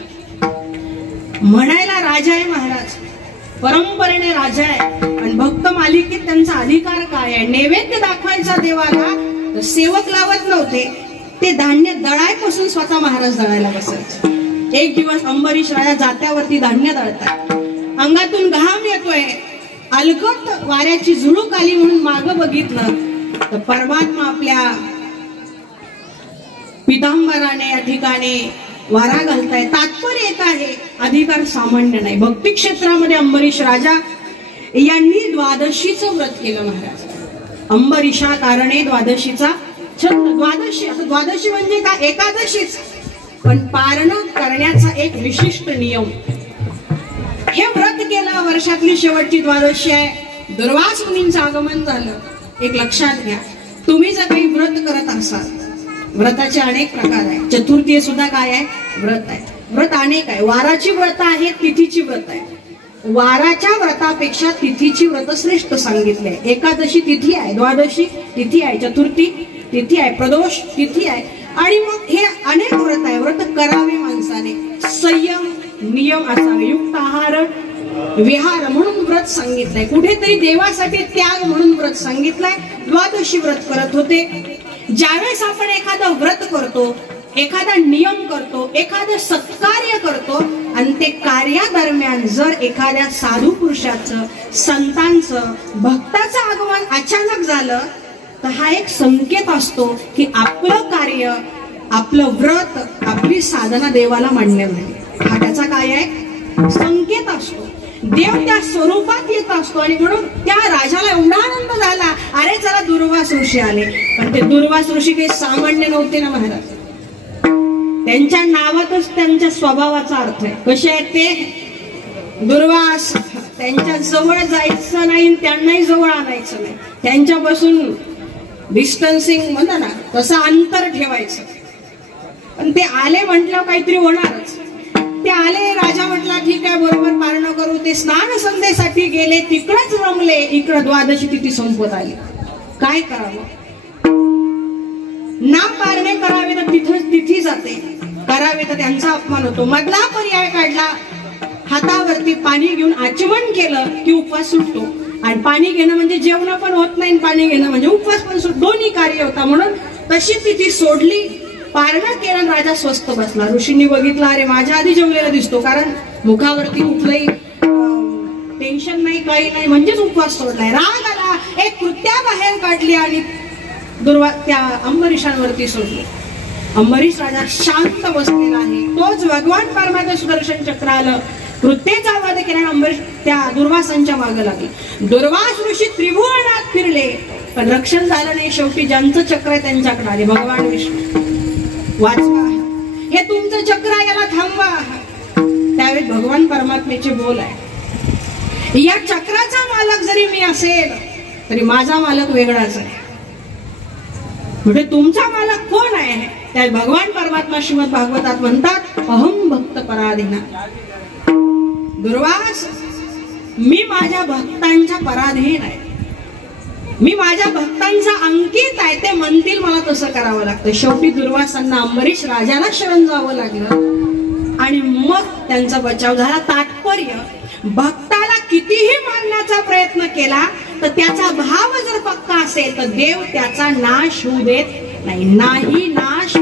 म्हणायला राजा आहे महाराज, परंपरेने राजा आहे, आणि भक्त मालिकेत त्यांचा अधिकार काय आहे? नैवेद्य दाखवायचा देवाला तर सेवक लावत नव्हते, ते धान्य दळायपासून स्वतः महाराज दळायला बसायचे. एक दिवस अंबरीश राजा जात्यावरती धान्य दळतात, अंगातून घाम येतोय, अलगट वाऱ्याची झुळूक आली म्हणून मागं बघितलं तर परमात्मा आपल्या पितांबराने या ठिकाणी वारा घालताय. तात्पर्य एक आहे, अधिकार सामान्य नाही. भक्ती क्षेत्रामध्ये अंबरीश राजा यांनी द्वादशीचं व्रत केलं महाराज. अंबरीशा कारणे द्वादशीचा छंद. द्वादशी, आता द्वादशी म्हणजे काय? एकादशीच, पण पारण करण्याचा एक विशिष्ट नियम. हे व्रत केलं, वर्षातली शेवटची द्वादशी आहे, दुर्वास मुनींचं आगमन झालं. एक लक्षात घ्या, तुम्ही जर काही व्रत करत असाल, व्रताचे अनेक प्रकार आहेत. चतुर्थी सुद्धा काय आहे? व्रत आहे. व्रत अनेक आहे. वाराची व्रत आहे, तिथीची व्रत आहे. वाराच्या व्रतापेक्षा तिथीची व्रत श्रेष्ठ सांगितले. एकादशी तिथी आहे, द्वादशी तिथी आहे, चतुर्थी तिथी आहे, प्रदोष तिथी आहे, आणि मग हे अनेक व्रत आहे. व्रत करावे माणसाने, संयम नियम असावे, युक्त आहार विहार म्हणून व्रत सांगितलंय. कुठेतरी देवासाठी त्याग म्हणून व्रत सांगितलंय. द्वादशी व्रत करत होते. ज्यावेळेस आपण एखादं व्रत करतो, एखादा नियम करतो, एखादं सत्कार्य करतो, आणि ते कार्यादरम्यान जर एखाद्या साधू पुरुषाचं, संतांचं, भक्ताचं आगमन अचानक झालं तर हा एक संकेत असतो की आपलं कार्य, आपलं व्रत, आपली साधना देवाला मान्य नाही. हा त्याचा काय आहे? संकेत असतो. देव त्या स्वरूपात येत असतो, आणि म्हणून त्या राजाला एवढा आनंद झाला, अरे चला दुर्वास ऋषी आले. पण ते दुर्वास ऋषी काही सामान्य नव्हते ना महाराज. त्यांच्या नावातच त्यांच्या स्वभावाचा अर्थ आहे. कसे आहेत ते? दुर्वास. त्यांच्या जवळ जायचं नाही, त्यांनाही जवळ आणायचं नाही. त्यांच्यापासून डिस्टन्सिंग म्हणा ना, तसं अंतर ठेवायचं. पण ते आले म्हटल्यावर काहीतरी होणारच. ते आले, राजा म्हटला ठीक आहे बरोबर पारणं करू. ते स्नान संध्येसाठी गेले, तिकडच रमले, इकडं द्वादशी तिथी संपत आली. काय करावं? ना पारणे करावे तर तिथं तिथी जाते, करावे तर त्यांचा अपमान होतो. मधला पर्याय काढला, हातावरती पाणी घेऊन आचमन केलं की उपवास सुटतो. आणि पाणी घेणं म्हणजे जेवण पण होत नाही, पाणी घेणं म्हणजे उपवास पण सुट, दोन्ही कार्य होता. म्हणून तशी तिथी सोडली, पारणं केलं, राजा स्वस्थ बसला. ऋषींनी बघितलं, अरे माझ्या आधी जेवलेला दिसतो, कारण मुखावरती कुठलंही टेन्शन नाही, काही नाही, म्हणजेच उपवास सोडलाय. राग आला, एक कृत्या बाहेर काढली आणि त्या अंबरीशांवरती सोडली. अंबरीश राजा शांत बसलेला आहे. तोच भगवान परमात्मा सुदर्शन चक्र आलं, कृत्येचा वध केला. अंबरीश त्या दुर्वासांच्या मागे लागले. दुर्वास ऋषी त्रिभुवनात फिरले, पण रक्षण झालं नाही. शेवटी ज्यांचं चक्र आहे त्यांच्याकडे आले भगवान विष्णू. वाचवा, हे तुमचं चक्र आहे, याला थांबवा. त्यावेळी भगवान परमात्म्याचे बोल आहे, या चक्राचा मालक जरी मी असेल तरी माझा मालक वेगळाच आहे. म्हणजे तुमचा मालक कोण आहे? त्या भगवान परमात्मा श्रीमद भागवतात म्हणतात, अहम भक्त पराधीना. दुर्वास, मी माझ्या भक्तांच्या पराधीन आहे, मी माझ्या भक्तांचा अंकित आहे, ते म्हणतील मला तसं करावं लागतं. शेवटी दुर्वासांना अंबरीश राजाला शरण जावं लागलं, आणि मग त्यांचा बचाव झाला. तात्पर्य, भक्ताला कितीही मारण्याचा प्रयत्न केला तर त्याचा भाव जर पक्का असेल तर देव त्याचा नाश होऊ देत नाही. नाही नाश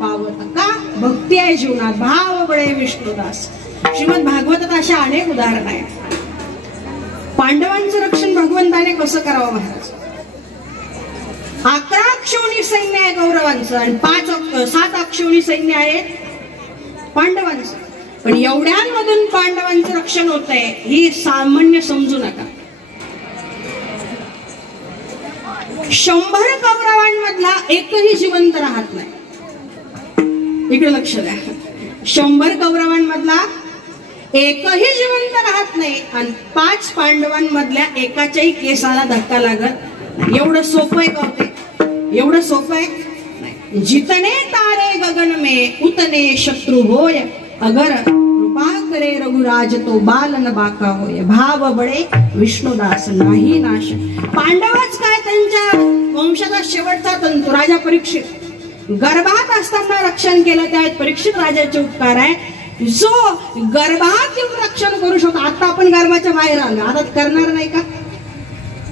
पावत. का? भक्ती आहे जीवनात. भाव बळे विष्णुदास. श्रीमद भागवतात अशा अनेक उदाहरण आहेत. पांडवांचं रक्षण भगवंताने कसं करावं महाराज? 11 अक्षौणी सैन्य आहे कौरवांचं, आणि 7 अक्षौणी सैन्य आहे पांडवांचं. पण एवढ्यांमधून पांडवांचं रक्षण होत आहे ही सामान्य समजू नका. 100 कौरवांमधला एकही जिवंत राहत नाही. इकडे लक्ष द्या. 100 कौरवांमधला एकही जिवंत राहत नाही, आणि 5 पांडवांमधल्या एकाच्याही केसाला धक्का लागत नाही. एवढं सोपं आहे का होते? एवढं सोपं आहे नाही. जितने तारे गगन में उतने शत्रु होय, अगर कृपा करे रघुराज तो बालन बाका होय. भाव बळे विष्णुदास नाही नाश. पांडवच काय, त्यांच्या वंशाचा शेवटचा तंतू. राजा परीक्षित गर्भात असताना रक्षण केलं त्यावेळेस परीक्षित राजाचे उपकार आहे. जो गर्भात येऊन रक्षण करू शकतो, आता आपण गर्भाच्या बाहेर आलो, आता करणार नाही का?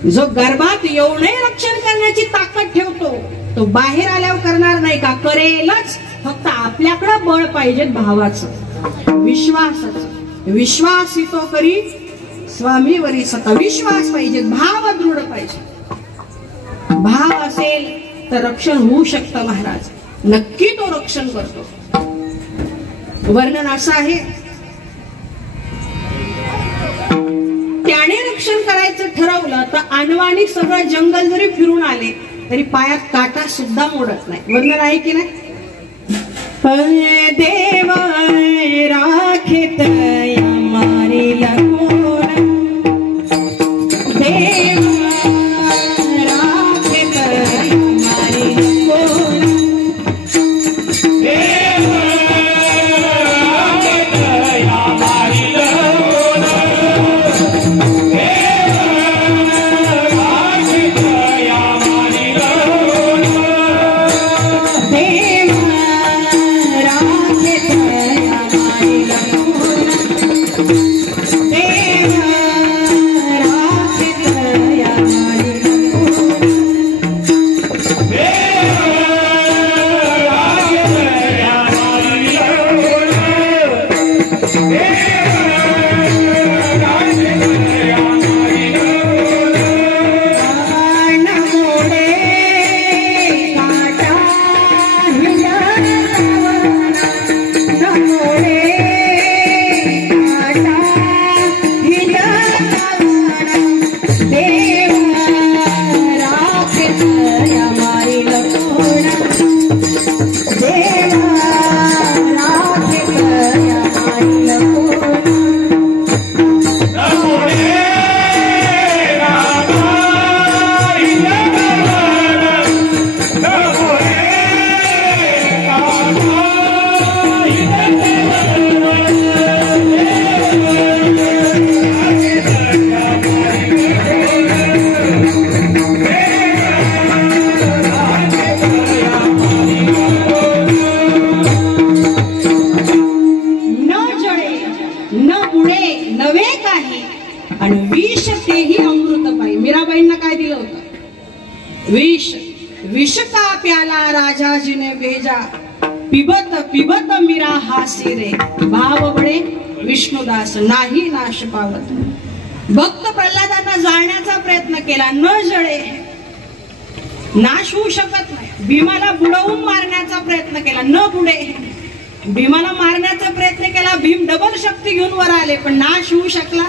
जो गर्भात येऊनही रक्षण करण्याची ताकद ठेवतो तो बाहेर आल्यावर करणार नाही का? करेलच. फक्त आपल्याकडे बळ पाहिजे, भावाचं, विश्वासाचं. विश्वास तो करी स्वामीवरी सता. विश्वास पाहिजे, भाव दृढ पाहिजे. भाव असेल तर रक्षण होऊ शकतं. महाराज नक्की तो रक्षण करतो. वर्णन असं आहे, त्याने रक्षण करायचं ठरवलं तर अनवाणी सगळं जंगल जरी फिरून आले तरी पायात काटा सुद्धा मोडत नाही. वर्णन आहे की नाही? देव राखित मारी लकोन, देव राखित मारी लकोन, देव राखित मारी लकोन, देव राखित मारी लकोन, देव राखित मारी लकोन, देव राखित मारी विष का प्याला राजाजीने भेजा, पिबत पिबत मीरा हासी रे, भाव बडे विष्णुदास नाही नाश पावत. भक्त प्रल्हादांना जाळण्याचा प्रयत्न केला, न जळे, नाश होऊ शकत नाही. भीमाला बुडवून मारण्याचा प्रयत्न केला, न बुडे. भीमाला मारण्याचा प्रयत्न केला, भीम डबल शक्ती घेऊन वर आले, पण नाश होऊ शकला.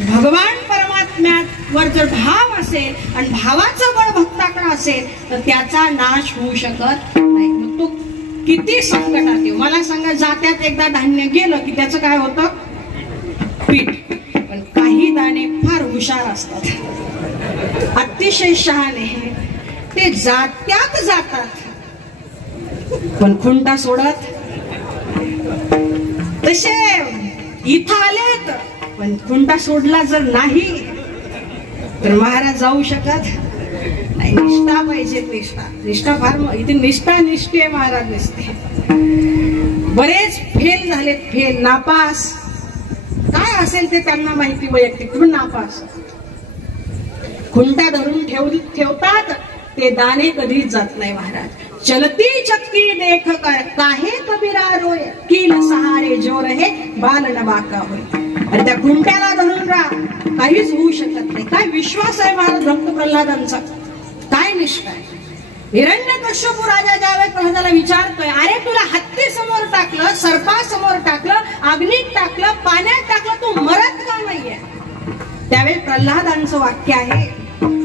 भगवान परमात्म्यावर जर भाव असेल आणि भावाचं बळ भक्ताकडे असेल तर त्याचा नाश होऊ शकत नाही. मग तो किती संकटात येऊ. मला सांगा, जात्यात एकदा धान्य गेलं की त्याचं काय होतं? पीठ. पण काही दाणे फार हुशार असतात, अतिशय शहाणे. ते जात्यात जातात पण खुंटा सोडत. तसे इथं आलेत पण खुंटा सोडला जर नाही तर महाराज जाऊ शकत नाही. निष्ठा पाहिजे, निष्ठा. निष्ठा फार इथे निष्ठा निष्ठे महाराज नसते. बरेच फेल झालेत, फेल, नापास. काय असेल ते त्यांना माहिती वैयक्तिक, पण नापास. खुंटा धरून ठेवतात, ते दाणे कधीच जात नाही महाराज. चलती चक्की देख कर काहे कबीरा रोय, कील सहारे जो रहे बाल न बाका होय. आणि त्या खुंट्याला धरून राहा, काहीच होऊ शकत नाही. काय विश्वास आहे महाराज भक्त प्रल्हादांचा, काय निष्ठा आहे. हिरण्यकश्यपू राजा ज्यावेळेस प्रल्हादाला विचारतोय, अरे तुला हत्ती समोर टाकलं, सर्पा समोर टाकलं, अग्नीत टाकलं, पाण्यात टाकलं, तू मरत का नाहीये? त्यावेळेस प्रल्हादांचं वाक्य आहे,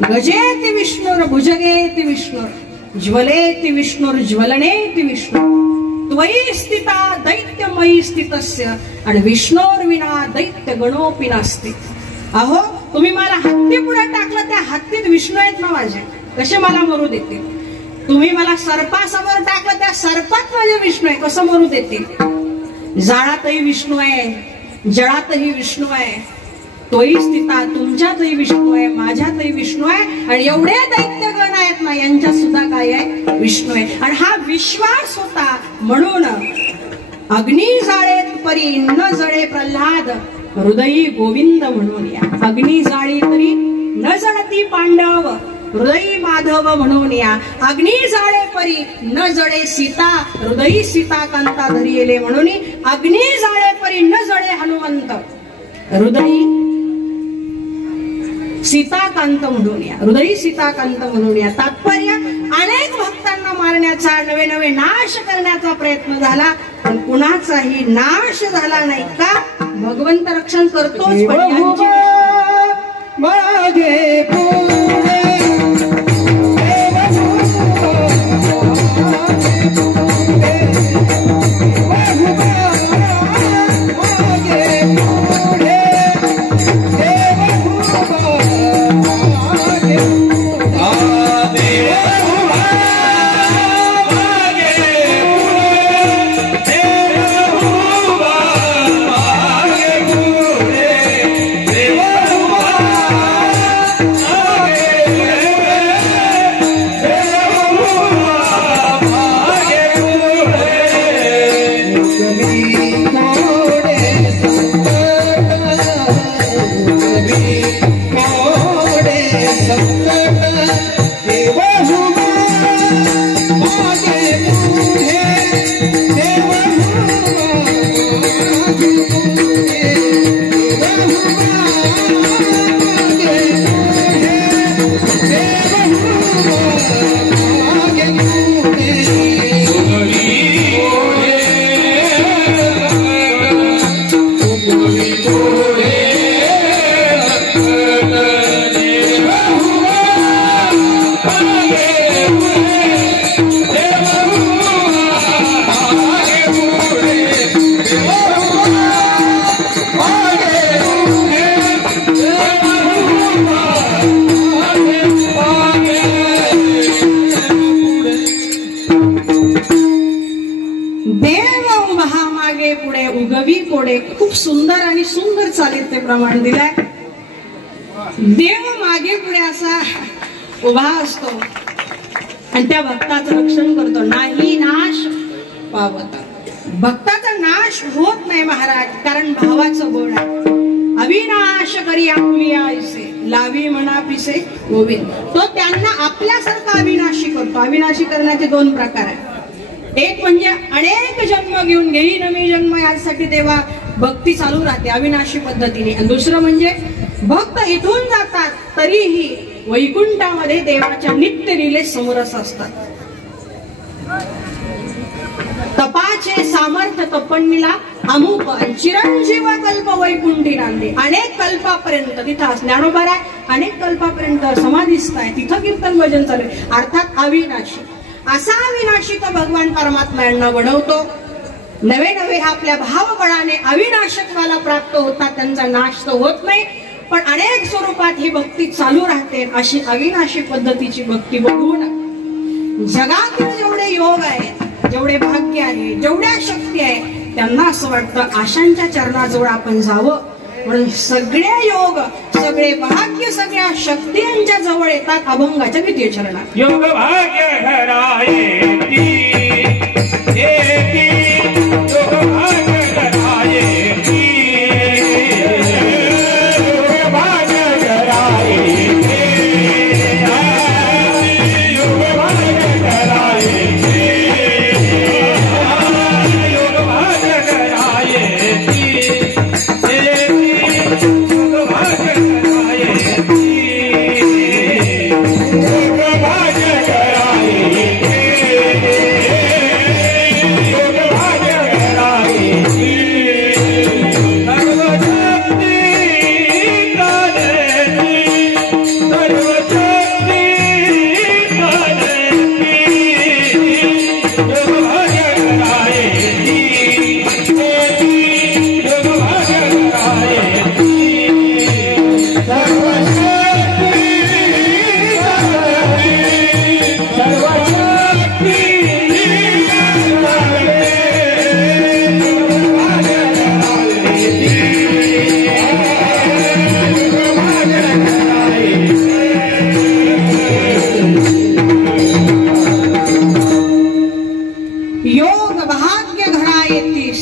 गजेति विष्णुर भुजगेति विष्णुर, ज्वलेति विष्णुर ज्वलनेति विष्णुर, त्वयि स्थिता दैत्यमयी स्थितस्य आणि विष्णोर विना दैत्य गणोपी नास्ति. अहो तुम्ही मला हत्ती पुढे टाकलं, त्या हत्तीत विष्णू आहेत ना माझे, कसे मला मरू देतील? तुम्ही मला सर्पासमोर टाकलं, त्या सर्पात माझे विष्णू आहे, कसं मरू देतील? जाळातही विष्णू आहे, जळातही विष्णू आहे. तोही स्थिता, तुमच्यातही विष्णू आहे, माझ्यातही विष्णू आहे, आणि एवढे दैत्यगण आहेत ना यांच्या सुद्धा काय आहे विष्णू आहे. आणि हा विश्वास होता म्हणून अग्नी जाळेत परी न जळे प्रल्हाद हृदयी गोविंद म्हणून या. अग्नी जाळी तरी न जळती पांडव हृदयी माधव म्हणून या. अग्नी जाळे परी न जळे सीता हृदयी सीता कांता धरियेले म्हणून अग्नी जाळे परी न जळे हनुमंत हृदयी सीताकांत म्हणून या. हृदयी सीताकांत म्हणून या. तात्पर्य अनेक भक्तांना मारण्याचा नवे नवे नाश करण्याचा प्रयत्न झाला पण कुणाचाही नाश झाला नाही. का भगवंत रक्षण करतोच पण यांची माझे पुणे खूप सुंदर आणि सुंदर चालीत ते प्रमाण दिलंय. देव मागे पुढे असा उभा असतो आणि त्या भक्ताचं रक्षण करतो. नाही नाश पावता. भक्ताचा नाश होत नाही महाराज कारण भावाचं बोल आहे. अविनाश करी आपुलिया ऐसे लावी म्हणा पिसे गोविंद. तो त्यांना आपल्यासारखा अविनाशी करतो. अविनाशी करण्याचे दोन प्रकार आहेत. एक म्हणजे अनेक जन्म घेऊन घेईन मी जन्म यासाठी तेव्हा भक्ती चालू राहते अविनाशी पद्धतीने. आणि दुसरं म्हणजे भक्त इथून जातात तरीही वैकुंठामध्ये देवाच्या नित्य लीले समरस असतात. तपाचे सामर्थ्य तपणीला अमुक चिरंजीव कल्प वैकुंठी नांदे. अनेक कल्पापर्यंत तिथं ज्ञानोबा आहे. अनेक कल्पापर्यंत समाधीस्थ आहे. तिथं कीर्तन भजन चालू आहे. अर्थात अविनाशी. असा अविनाशी तो भगवान परमात्मा यांना बनवतो. नवे नवे आपल्या भावबळाने अविनाशत्वाला प्राप्त होतात. त्यांचा नाश तर होत नाही पण अनेक स्वरूपात ही भक्ती चालू राहते. अशी अविनाशी पद्धतीची भक्ती बघून जगातील जेवढे योग आहेत जेवढे भाग्य आहे जेवढ्या शक्ती आहे त्यांना असं वाटतं आशांच्या चरणाजवळ आपण जावं. म्हणून सगळे योग सगळे भाग्य सगळ्या शक्ती यांच्या जवळ येतात अभंगाच्या द्वितीय चरणात. योग भाग्य घराये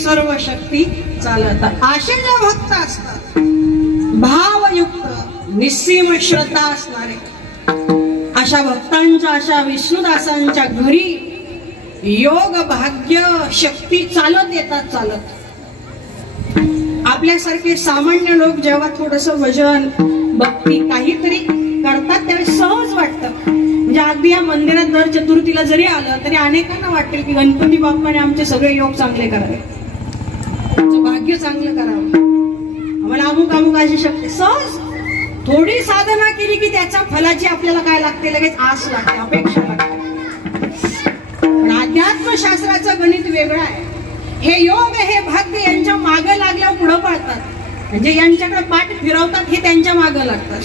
सर्व शक्ती चालतात. असे जे भक्त असतात भावयुक्त निस्सीम श्रद्धा असणारे, अशा भक्तांच्या अशा विष्णुदासांच्या घरी योग भाग्य शक्ती चालत येतात. चालत आपल्यासारखे सामान्य लोक जेव्हा थोडस भजन भक्ती काहीतरी करतात त्यावेळी सहज वाटतं. म्हणजे अगदी या मंदिरात दर चतुर्थीला जरी आलं तरी अनेकांना वाटेल की गणपती बाप्पाने आमचे सगळे योग चांगले करावे, आमचं भाग्य चांगलं करावं, आम्हाला अमुक अमुक अशी शक्ती. सहज थोडी साधना केली की त्याच्या फलाची आपल्याला काय लागते, लगेच आस लागते, अपेक्षा लागते. पण अध्यात्मशास्त्राचं गणित वेगळं आहे. हे योग हे भाग्य यांच्या मागे लागल्यावर पुढे पळतात, म्हणजे यांच्याकडे पाठ फिरवतात हे त्यांच्या मागे लागतात.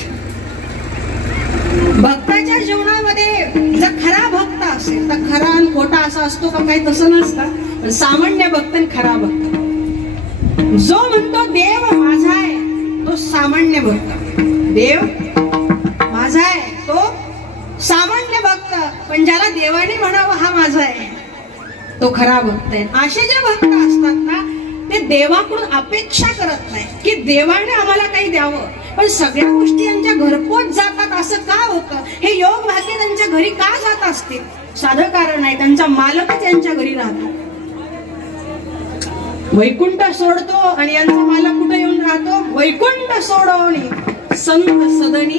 भक्ताच्या जीवनामध्ये जर खरा भक्त असेल तर खरा आणि खोटा असा असतो का, काही तसं नसतं. सामान्य भक्त आणि खरा भक्त, जो म्हणतो देव माझा आहे तो सामान्य भक्त, देव माझा आहे तो सामान्य भक्त. पण ज्याला देवाने म्हणावं हा माझा आहे तो खरा भक्त आहे. असे जे भक्त असतात ना ते देवाकडून अपेक्षा करत नाही की देवाने आम्हाला काही द्यावं, पण सगळ्या गोष्टी यांच्या घरपोच जातात. असं का होतं? हे योग भाग्य त्यांच्या घरी का जात असतील? साधं कारण आहे, त्यांचा मालकच यांच्या घरी राहतो. वैकुंठ सोडतो आणि यांचा मालक कुठे येऊन राहतो? वैकुंठ सोडवणी संत सदनी.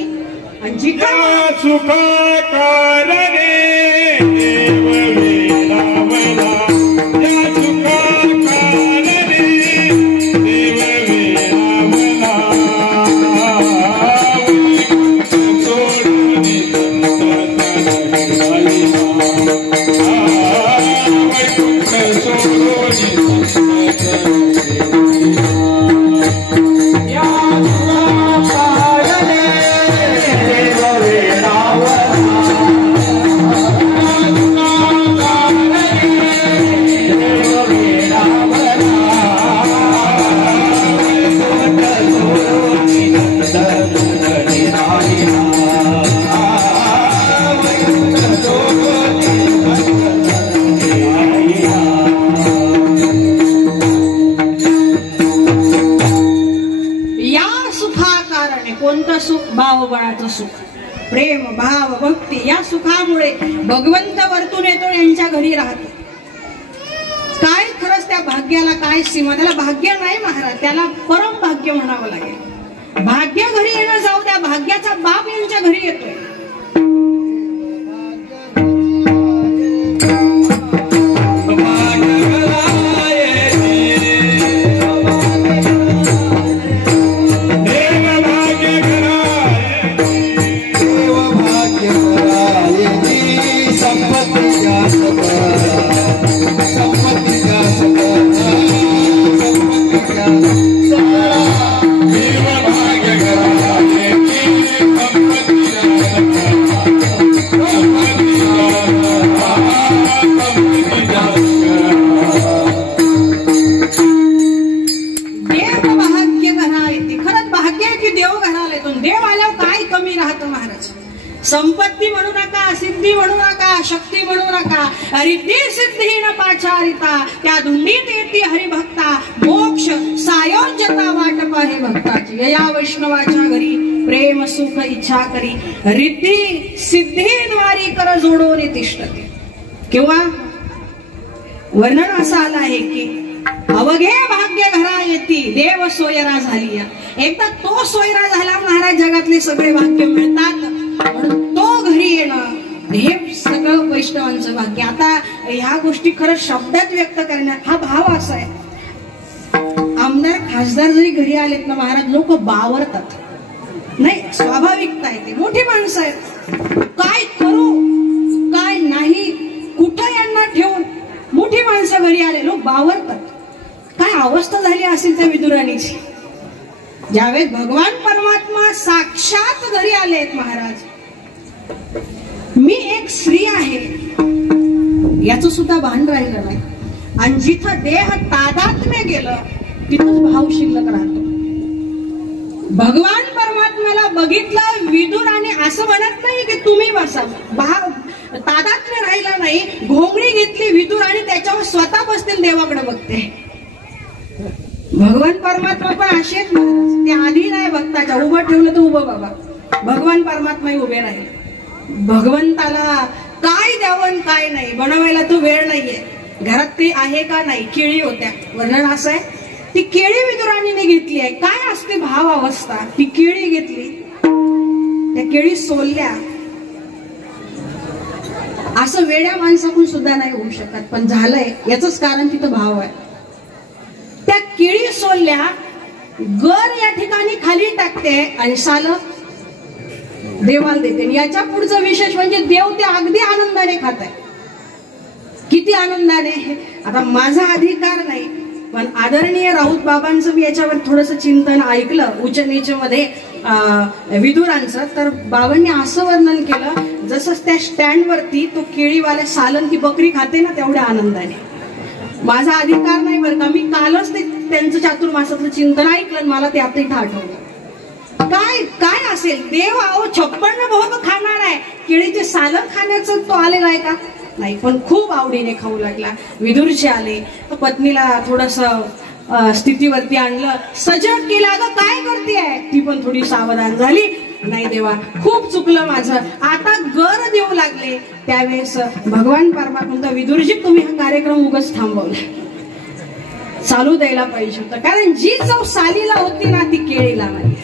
आणि जिथं सुखा कारणे देव वेडावला, या सुखा कारणे देव वेडावला, सोडून भावबळाचं सुख, प्रेम भाव भक्ती या सुखामुळे भगवंत वरतून येतो, यांच्या घरी राहतो. काय खरंच त्या भाग्याला काय सीमा? त्याला भाग्य नाही महाराज, त्याला परम भाग्य म्हणावं लागेल. भाग्य घरी येणं जाऊ द्या, भाग्याचा बाप यांच्या घरी येतोय. संपत्ती म्हणू नका, सिद्धी म्हणू नका, शक्ती म्हणू नका, रिद्धी सिद्धी न पाचारिता, त्या धुंडीत येती हरिभक्ता, मोक्ष सायोज्यता वाटप आहे भक्ताची. या वैष्णवाच्या घरी प्रेम सुख इच्छा करी, रिद्धी सिद्धी द्वारी कर जोडून तिष्ठते. किंवा वर्णन असं आलं आहे की अवघे भाग्य घरा येती, देव सोयरा झाली. एकदा तो सोयरा झाला महाराज, जगातले सगळे भाग्य मिळतात. म्हणून तो घरी येणं हे सगळं वैष्णवांचं भाग्य. आता ह्या गोष्टी खरं शब्दात व्यक्त करण्यात हा भाव असा आहे. आमदार खासदार जरी घरी आलेत ना महाराज, लोक बावरतात. नाही, स्वाभाविकता आहे, ते मोठी माणसं आहेत. काय करू काय नाही, कुठं यांना ठेवून मोठी माणसं घरी आले, लोक बावरतात. काय अवस्था झाली असेल त्या विदुराणीची. ज्यावेळेस भगवान परमात्मा साक्षात घरी आलेत महाराज, मी एक स्त्री आहे याच सुद्धा भान राहिलं नाही. आणि जिथं देह तादात्म्य गेलं तिथंच भाव शिल्लक राहतो. भगवान परमात्म्याला बघितलं विदुराने असं म्हणत नाही की तुम्ही बसा, भाव तादात्म्य राहिला नाही, घोंगडी घेतली विदुर आणि त्याच्यावर स्वतः बसतील देवाकडे बघते. भगवान परमात्मा पण असे आहेत महाराज. ते आधी नाही भक्ताच्या, उभं ठेवलं तर उभं बाबा. भगवान परमात्माही उभे राहिले. भगवंताला काय द्यावं काय नाही बनवायला तो वेळ नाहीये. घरात ते आहे का नाही. केळी होत्या, वर्णन असं आहे, ती केळी विदुराणीने घेतली आहे. काय असते भाव अवस्था. ती केळी घेतली, त्या केळी सोलल्या. असं वेड्या माणसाकडून सुद्धा नाही होऊ शकत, पण झालंय. याच कारण तिथं भाव आहे. त्या केळी सोलल्या, गर या ठिकाणी खाली टाकते आणि साल देवाला देते. याच्या पुढचं विशेष म्हणजे देव ते अगदी आनंदाने खात आहे. किती आनंदाने. आता माझा अधिकार नाही, पण आदरणीय राऊत बाबांचं मी याच्यावर थोडस चिंतन ऐकलं उच्च नीच मध्ये विदुरांचं. तर बाबांनी असं वर्णन केलं, जसं त्या स्टँडवरती तो केळीवाल्या सालन ती बकरी खाते ना, तेवढ्या आनंदाने. माझा अधिकार नाही बरं का. मी कालच ते त्यांचं चातुर्मासातलं चिंतन ऐकलं, मला ते आता इथं आठवलं. काय काय असेल देव. अहो 56 भोग खाणार आहे, केळीचे सालन खाण्याचं तो आलेला आहे का नाही. पण खूप आवडीने खाऊ लागला. विदुरचे आले, पत्नीला थोडस स्थितीवरती आणलं, सजग केलं. अगं काय करतेय. ती पण थोडी सावधान झाली. नाही देवा, खूप चुकलं माझं, आता गर देऊ लागले. त्यावेळेस भगवान परमात्मा, विदुरजी तुम्ही हा कार्यक्रम उगाच थांबवला, चालू द्यायला पाहिजे होतं. कारण जी चव सालीला होती ना, ती केळीला नाही.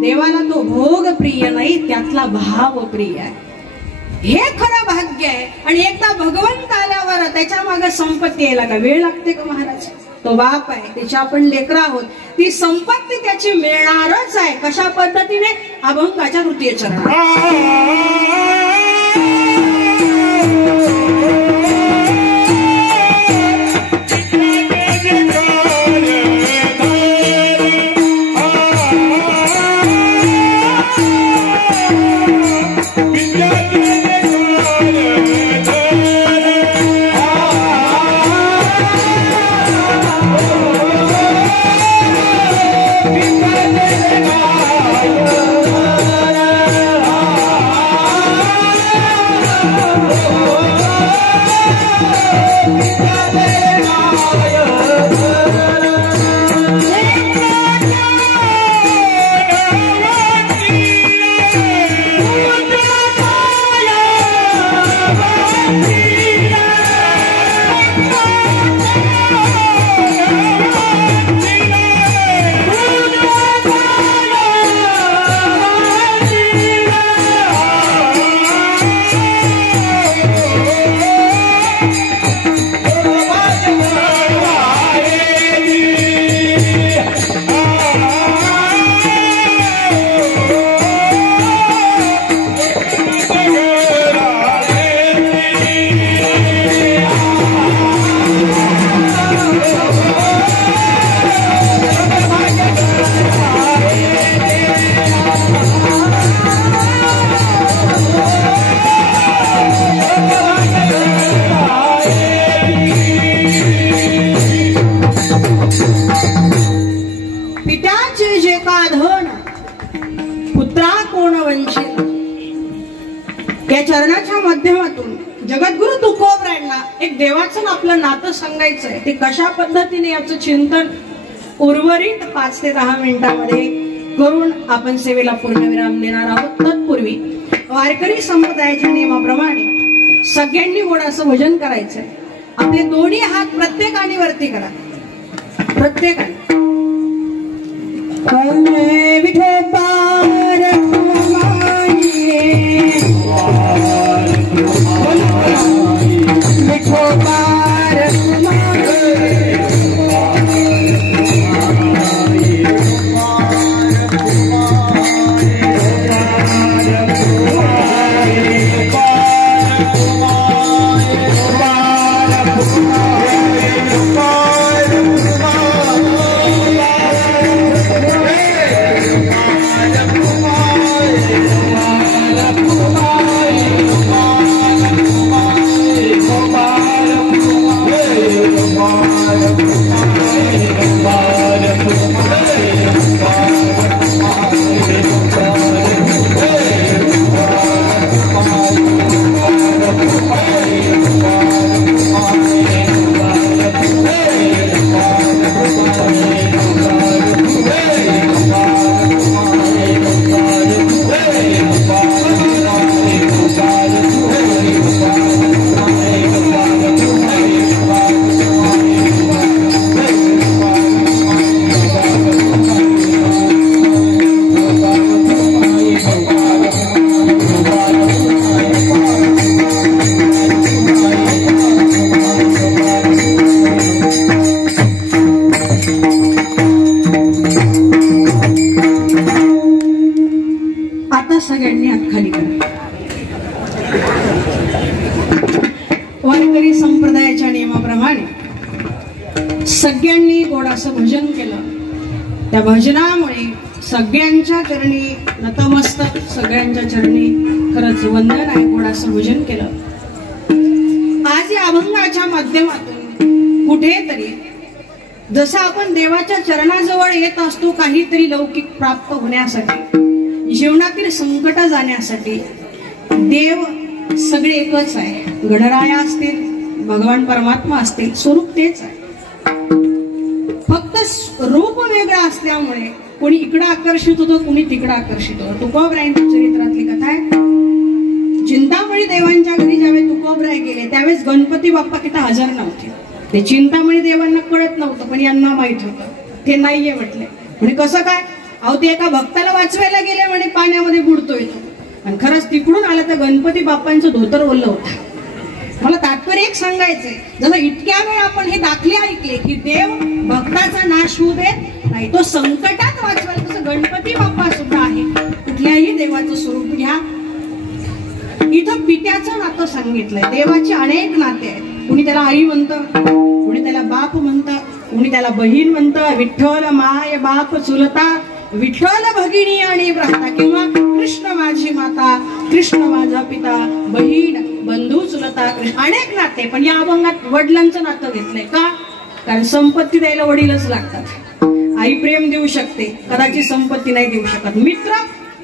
देवाला तो भोग प्रिय नाही, त्यातला भाव प्रिय आहे. हे खरं भाग्य आहे. आणि एकदा भगवंत आल्यावर त्याच्या मागे संपत्ती यायला का वेळ लागते का महाराज. तो बाप आहे, त्याची आपण लेकरं आहोत. ती संपत्ती त्याची मिळणारच आहे. कशा पद्धतीने. अभंगाच्या तृतीय चरणात. या चरणाच्या माध्यमातून जगद्गुरु तुकोबरायांना एक देवाचं आपलं नातं सांगायचंय. ते कशा पद्धतीने याचं चिंतन उर्वरित 5 ते 10 मिनिटांमध्ये करून आपण सेवेला पूर्णविराम देणार आहोत. तत्पूर्वी वारकरी संप्रदायाच्या नियमाप्रमाणे सगळ्यांनी गोड असं भजन करायचंय. आपले दोन्ही हात प्रत्येकाने वरती करा. प्रत्येकाने सगळ्यांनी गोडाचं भजन केलं. त्या भजनामुळे सगळ्यांच्या चरणी नतमस्तक, सगळ्यांच्या चरणी खरंच वंदन आहे. गोडाचं भजन केलं. आज या अभंगाच्या माध्यमातून कुठेतरी जसं आपण देवाच्या चरणाजवळ येत असतो काहीतरी लौकिक प्राप्त होण्यासाठी, जीवनातील संकट जाण्यासाठी, देव सगळे एकच आहे. गणराया असतील, भगवान परमात्मा असतील, स्वरूप तेच आहे. फक्त रूप वेगळं असल्यामुळे कोणी इकडं आकर्षित होतं, कोणी तिकडं आकर्षित होतं. तुकोबरायांच्या चरित्रातली कथा आहे. चिंतामणी देवांच्या घरी ज्यावेळेस तुकोबराय गेले त्यावेळेस गणपती बाप्पा तिथं हजर नव्हते. ते चिंतामणी देवांना कळत नव्हतं, पण यांना माहित होतं. ते नाहीये म्हटले. म्हणजे कसं काय? अहो ते एका भक्ताला वाचवायला गेले म्हणे, पाण्यामध्ये बुडतोय तो. आणि खरंच तिकडून आलं तर गणपती बाप्पांचं धोतर ओलं होतं. मला तात्पर्य एक सांगायचंय, जसं इतक्या वेळ आपण हे दाखले ऐकले की देव भक्ताचा नाश होऊ देत नाही, तो संकटात वाचवायला, तसं गणपती बाप्पा सुद्धा आहे. कुठल्याही देवाचं स्वरूप घ्या. इथं पित्याचं नातं सांगितलंय. देवाचे अनेक नाते आहेत. कुणी त्याला आई म्हणतं, कुणी त्याला बाप म्हणतं, कुणी त्याला बहीण म्हणतं. विठ्ठल माय बाप चुलता, विठ्ठल भगिनी आणि भ्राता, किंवा कृष्ण माझी माता, कृष्ण माझा पिता, बहीण, बंधू, चुलता, कृष्ण, अनेक नाते. पण या अभंगात वडिलांचं नातं घेतलंय. का? कारण संपत्ती द्यायला वडीलच लागतात. आई प्रेम देऊ शकते, कदाचित संपत्ती नाही देऊ शकत. मित्र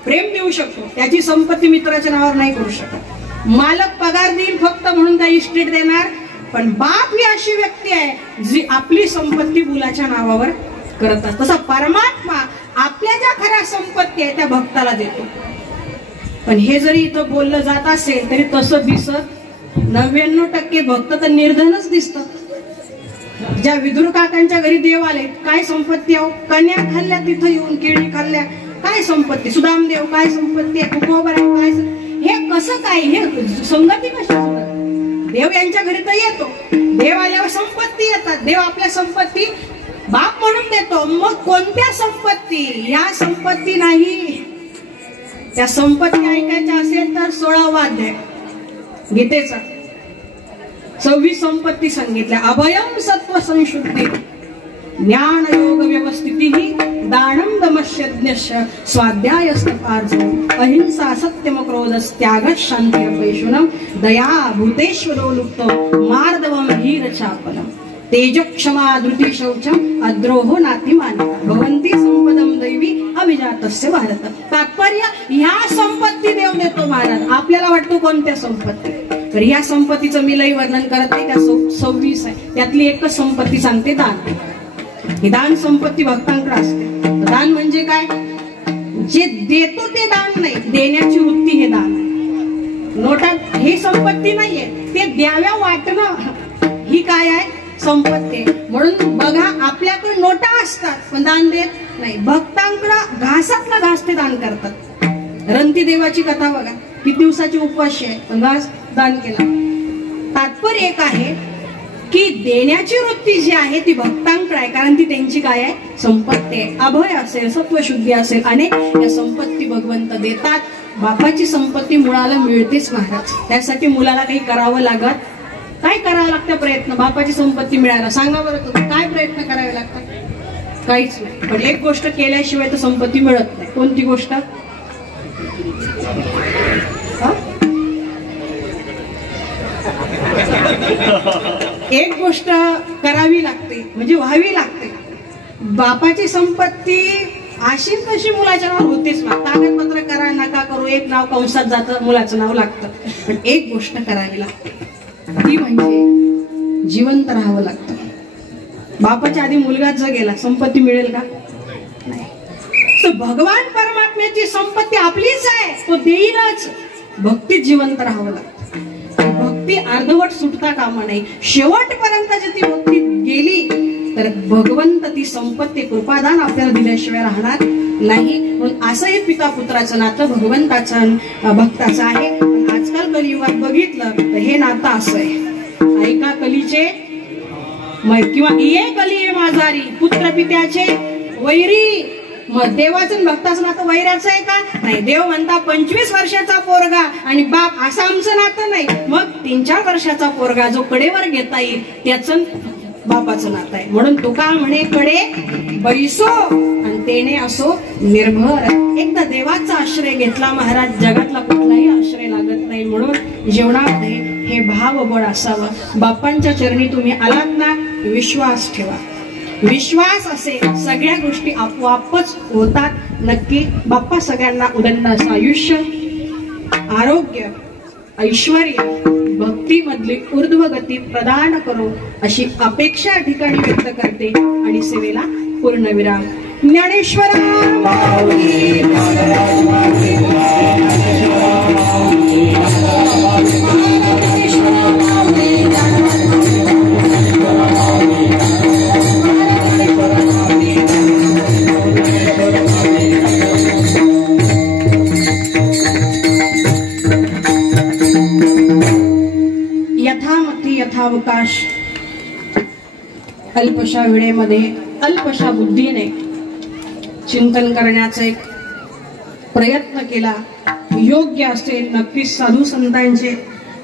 प्रेम देऊ शकतो, त्याची संपत्ती मित्राच्या नावावर नाही करू शकत. मालक पगार देईल फक्त म्हणून त्या इस्टेट देणार, पण बाप ही अशी व्यक्ती आहे जी आपली संपत्ती मुलाच्या नावावर करतात. तसा परमात्मा आपल्या ज्या खऱ्या संपत्ती आहे त्या भक्ताला देतो. पण हे जरी इथं बोललं जात असेल तरी तसं दिसत 99% भक्त तर निर्धनच दिसतात. ज्या विदुर काकांच्या घरी देव आले, काय संपत्ती आहे? कन्या खाल्ल्या तिथं येऊन, केळी खाल्ल्या, काय संपत्ती? सुदामदेव काय संपत्ती आहे? तुकोबराय काय? हे कसं काय? हे संगती कशी होतात? देव यांच्या घरी तर येतो, देव आल्यावर संपत्ती येतात. देव आपल्या संपत्ती बाप म्हणून देतो. मग कोणत्या संपत्ती? या संपत्ती नाही. त्या संपत्ती ऐकायच्या असेल तर 16वा अध्याय गीतेचा 26 संपत्ती सांगितल्या. अभयम सत्व संशुद्धी, ज्ञान योग व्यवस्थिती, दानम दमश्यज्ञश, स्वाध्यायस्तपार्जन, अहिंसा सत्यम क्रोधस, त्याग शांतिरपैशुनम, दया भूतेश्वरो लुप्त, मार्दवम हीर चापलम, तेज क्षमा धृती शौचम, अद्रोहो नातिमानिता, भवंती संपदम दैवी अभिजातस्य भारत. तात्पर्य ह्या संपत्ती देव देतो महाराज. आपल्याला वाटतो कोणत्या संपत्ती? तर ह्या संपत्तीचं मी लई वर्णन करत नाही. त्या 26 आहे. त्यातली एकच संपत्ती सांगते, दान. ही दान संपत्ती भक्तांकडे असते. दान म्हणजे काय? जे देतो ते दान नाही, देण्याची वृत्ती हे दान आहे. नोटात हे संपत्ती नाहीये, ते द्याव्या वाटणं ही काय आहे? संपत्ती. म्हणून बघा, आपल्याकडे नोटा असतात पण दान देत नाही. भक्तांकडे घासातला घास ते दान करतात. रंती देवाची कथा बघा, किती दिवसाची उपवास आहे पण घास दान केला. तात्पर्य एक आहे की देण्याची वृत्ती जी आहे ती भक्तांकडे आहे, कारण ती त्यांची काय आहे? संपत्ती आहे. अभय असेल, सत्वशुद्धी असेल, अनेक या संपत्ती भगवंत देतात. बापाची संपत्ती मुलाला मिळतेच महाराज. त्यासाठी मुलाला काही करावं लागत. काय करावं लागतं? प्रयत्न. बापाची संपत्ती मिळायला सांगा बरं तुम्ही, काय प्रयत्न करावे लागतात? काहीच नाही. पण एक गोष्ट केल्याशिवाय तर संपत्ती मिळत नाही. कोणती गोष्ट? एक गोष्ट करावी लागते, म्हणजे व्हावी लागते. बापाची संपत्ती अशी तशी मुलाच्या नावावर होतेच ना. कागदपत्र करा नका करू, एक नाव कंसात जातं, मुलाचं नाव लागतं. पण एक गोष्ट करावी लागते, ती म्हणजे जिवंत राहावं लागतं. बापाच्या आधी मुलगा जर गेला, संपत्ती मिळेल का? नाही. तर भगवान परमात्म्याची संपत्ती आपलीच आहे, तो देईनच. भक्तीत जिवंत राहावं लागतं. भक्ती अर्धवट सुटता कामा नाही. शेवटपर्यंत जर ती भक्ती गेली तर भगवंत ती संपत्ती कृपादान आपल्याला दिल्याशिवाय राहणार नाही. म्हणून असं हे पिता पुत्राचं नातं भगवंताचं भक्ताचं आहे. आजकाल कलियुगात बघितलं तर हे नातं असं आहे. ऐका कलीचे किंवा ये कली माझारी, पुत्र पित्याचे वैरी. मग देवाचं भक्ताचं नातं वैराचं आहे का? नाही. देव म्हणता 25 वर्षाचा पोरगा आणि बाप, असं आमचं नातं नाही. मग 3-4 वर्षाचा पोरगा जो कडेवर घेता येईल त्याचं बापाचं नातं आहे. म्हणून तुका म्हणे कडे बैसो आणि तेने असो निर्भर. एकदा देवाचा आश्रय घेतला महाराज, जगातला कुठलाही आश्रय लागत नाही. म्हणून जीवनामध्ये हे भावबळ असावं. बापांच्या चरणी तुम्ही आलात ना, विश्वास ठेवा. विश्वास असे सगळ्या गोष्टी आपोआपच होतात. नक्की बाप्पा सगळ्यांना उदंड असं आयुष्य, आरोग्य, ऐश्वर, भक्ती मधली ऊर्ध्वगती प्रदान करो अशी अपेक्षा या ठिकाणी व्यक्त करते आणि सेवेला पूर्णविराम. ज्ञानेश्वरा यथामती यथावकाश. अल्पशा वेळेमध्ये अल्पशा बुद्धीने चिंतन करण्याचा एक प्रयत्न केला. योग्य असेल नक्कीच साधू संतांचे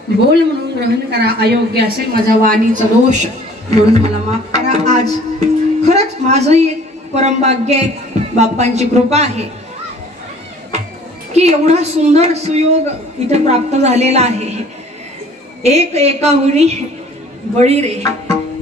बोल म्हणून ग्रहण करा, अयोग्य असेल माझा वाणीचा दोष म्हणून मला माफ करा. आज खरंच माझंही एक परमभाग्य आहे, बाप्पांची कृपा आहे की एवढा सुंदर सुयोग इथे प्राप्त झालेला आहे. एक एकाहुनी बळी रे.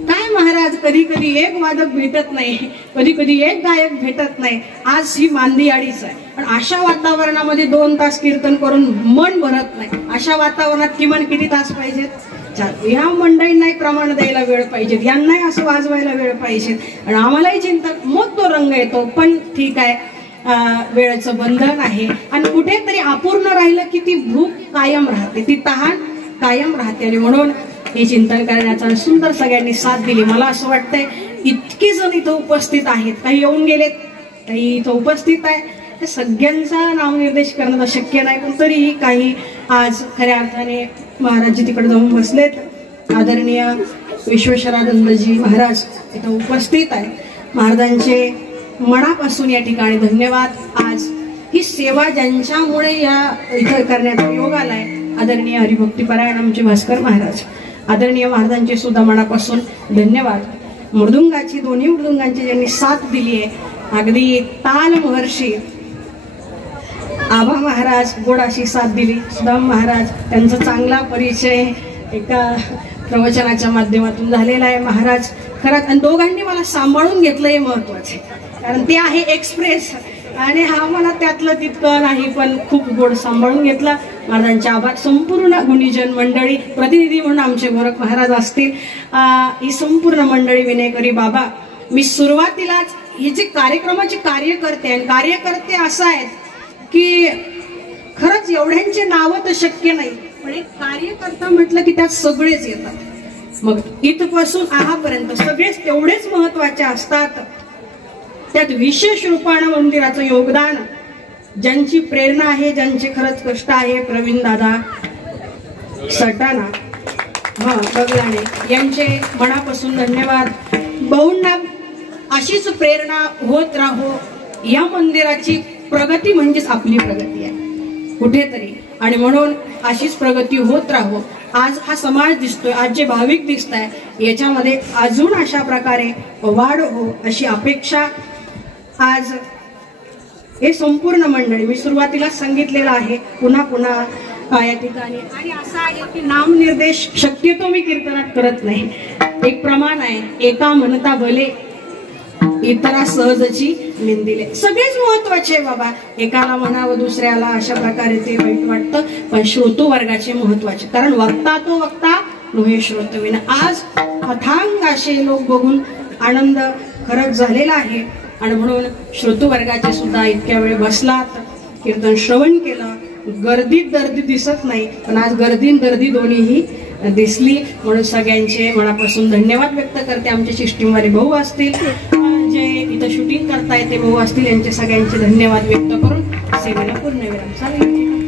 काय महाराज, कधी कधी एक वादक भेटत नाही, कधी कधी एक गायक भेटत नाही. आज ही मांदियाळीच आहे. पण अशा वातावरणामध्ये 2 तास कीर्तन करून मन भरत नाही. अशा वातावरणात किमान किती तास पाहिजेत? या मंडळींनाही प्रमाण द्यायला वेळ पाहिजे, यांनाही असं वाजवायला वेळ पाहिजे. आणि आम्हालाही चिंतन, मग तो रंग येतो. पण ठीक आहे, वेळेचं बंधन आहे. आणि कुठेतरी अपूर्ण राहिलं की ती भूक कायम राहते, ती तहान कायम राहते. आणि म्हणून हे चिंतन करण्याचा सुंदर सगळ्यांनी साथ दिली. मला असं वाटतंय इतकी जण इथं उपस्थित आहेत, काही येऊन गेलेत, काही इथं उपस्थित आहे. सगळ्यांचा नामनिर्देश करणं शक्य नाही, पण तरीही काही आज खऱ्या अर्थाने महाराजजी तिकडे जाऊन बसलेत. आदरणीय विश्वेश्वरानंदजी महाराज इथं उपस्थित आहे. महाराजांचे मनापासून या ठिकाणी धन्यवाद. आज ही सेवा ज्यांच्यामुळे या इथं करण्याचा योग आलाय, आदरणीय हरिभक्तीपरायण आमचे भास्कर महाराज, आदरणीय महाराजांचे सुद्धा मनापासून धन्यवाद. मृदुंगाची, दोन्ही मृदुंगांची ज्यांनी साथ दिली आहे, अगदी ताल महर्षी आभा महाराज गोडाशी साथ दिली, सुदाम महाराज, त्यांचा चांगला परिचय एका प्रवचनाच्या माध्यमातून झालेला आहे. महाराज खरंच, आणि दोघांनी मला सांभाळून घेतलं हे महत्वाचे, कारण ते आहे एक्सप्रेस आणि हा मला त्यातलं तितकं नाही, पण खूप गोड सांभाळून घेतला. महाराजांचे आभार. संपूर्ण गुणीजन मंडळी, प्रतिनिधी म्हणून आमचे गोरख महाराज असतील, ही संपूर्ण मंडळी, विनयकरी बाबा. मी सुरुवातीलाच ही जे कार्यक्रमाचे कार्यकर्ते आणि कार्यकर्ते असं आहेत की खरंच एवढ्यांचे नावं तर शक्य नाही, पण एक कार्यकर्ता म्हटलं की त्यात सगळेच येतात. मग इथपासून आहापर्यंत सगळेच तेवढेच महत्वाचे असतात. त्यात विशेष रूपानं मंदिराचं योगदान, ज्यांची प्रेरणा आहे, ज्यांचे खरंच कष्ट आहे, प्रवीण दादा सटाणा, बगलाणे यांचे मनापासून धन्यवाद. भाऊंना अशीच प्रेरणा होत राहो. या मंदिराची प्रगती म्हणजेच आपली प्रगती आहे कुठेतरी, आणि म्हणून अशीच प्रगती होत राहो. आज हा समाज दिसतोय, आज जे भाविक दिसत आहे, याच्यामध्ये अजून अशा प्रकारे वाढ हो अशी अपेक्षा. आज हे संपूर्ण मंडळी, मी सुरुवातीला सांगितलेलं आहे, पुन्हा पुन्हा या ठिकाणी, आणि असं आहे की नामनिर्देश शक्यतो मी कीर्तनात करत नाही. एक प्रमाण आहे, एका म्हणता भले इतरा सहजची निंदिले. सगळेच महत्वाचे बाबा, एकाला म्हणावं दुसऱ्याला, अशा प्रकारे ते वाईट वाटतं, पण श्रोतू वर्गाचे महत्वाचे, कारण वक्ता तो वक्ता नोहे श्रोतविना. आज अथांग असे लोक बघून आनंद खरंच झालेला आहे. आणि म्हणून श्रोतू वर्गाचे सुद्धा इतक्या वेळ बसलात, कीर्तन श्रवण केलं. गर्दीत गर्दी दिसत नाही, पण आज गर्दीत गर्दी दोन्हीही दिसली. म्हणून सगळ्यांचे मनापासून धन्यवाद व्यक्त करते. आमचे शिष्टीवाले भाऊ असतील, जे इथं शूटिंग करताय ते भाऊ असतील, यांचे सगळ्यांचे धन्यवाद व्यक्त करून सेवेला पूर्णविराम. चालेल.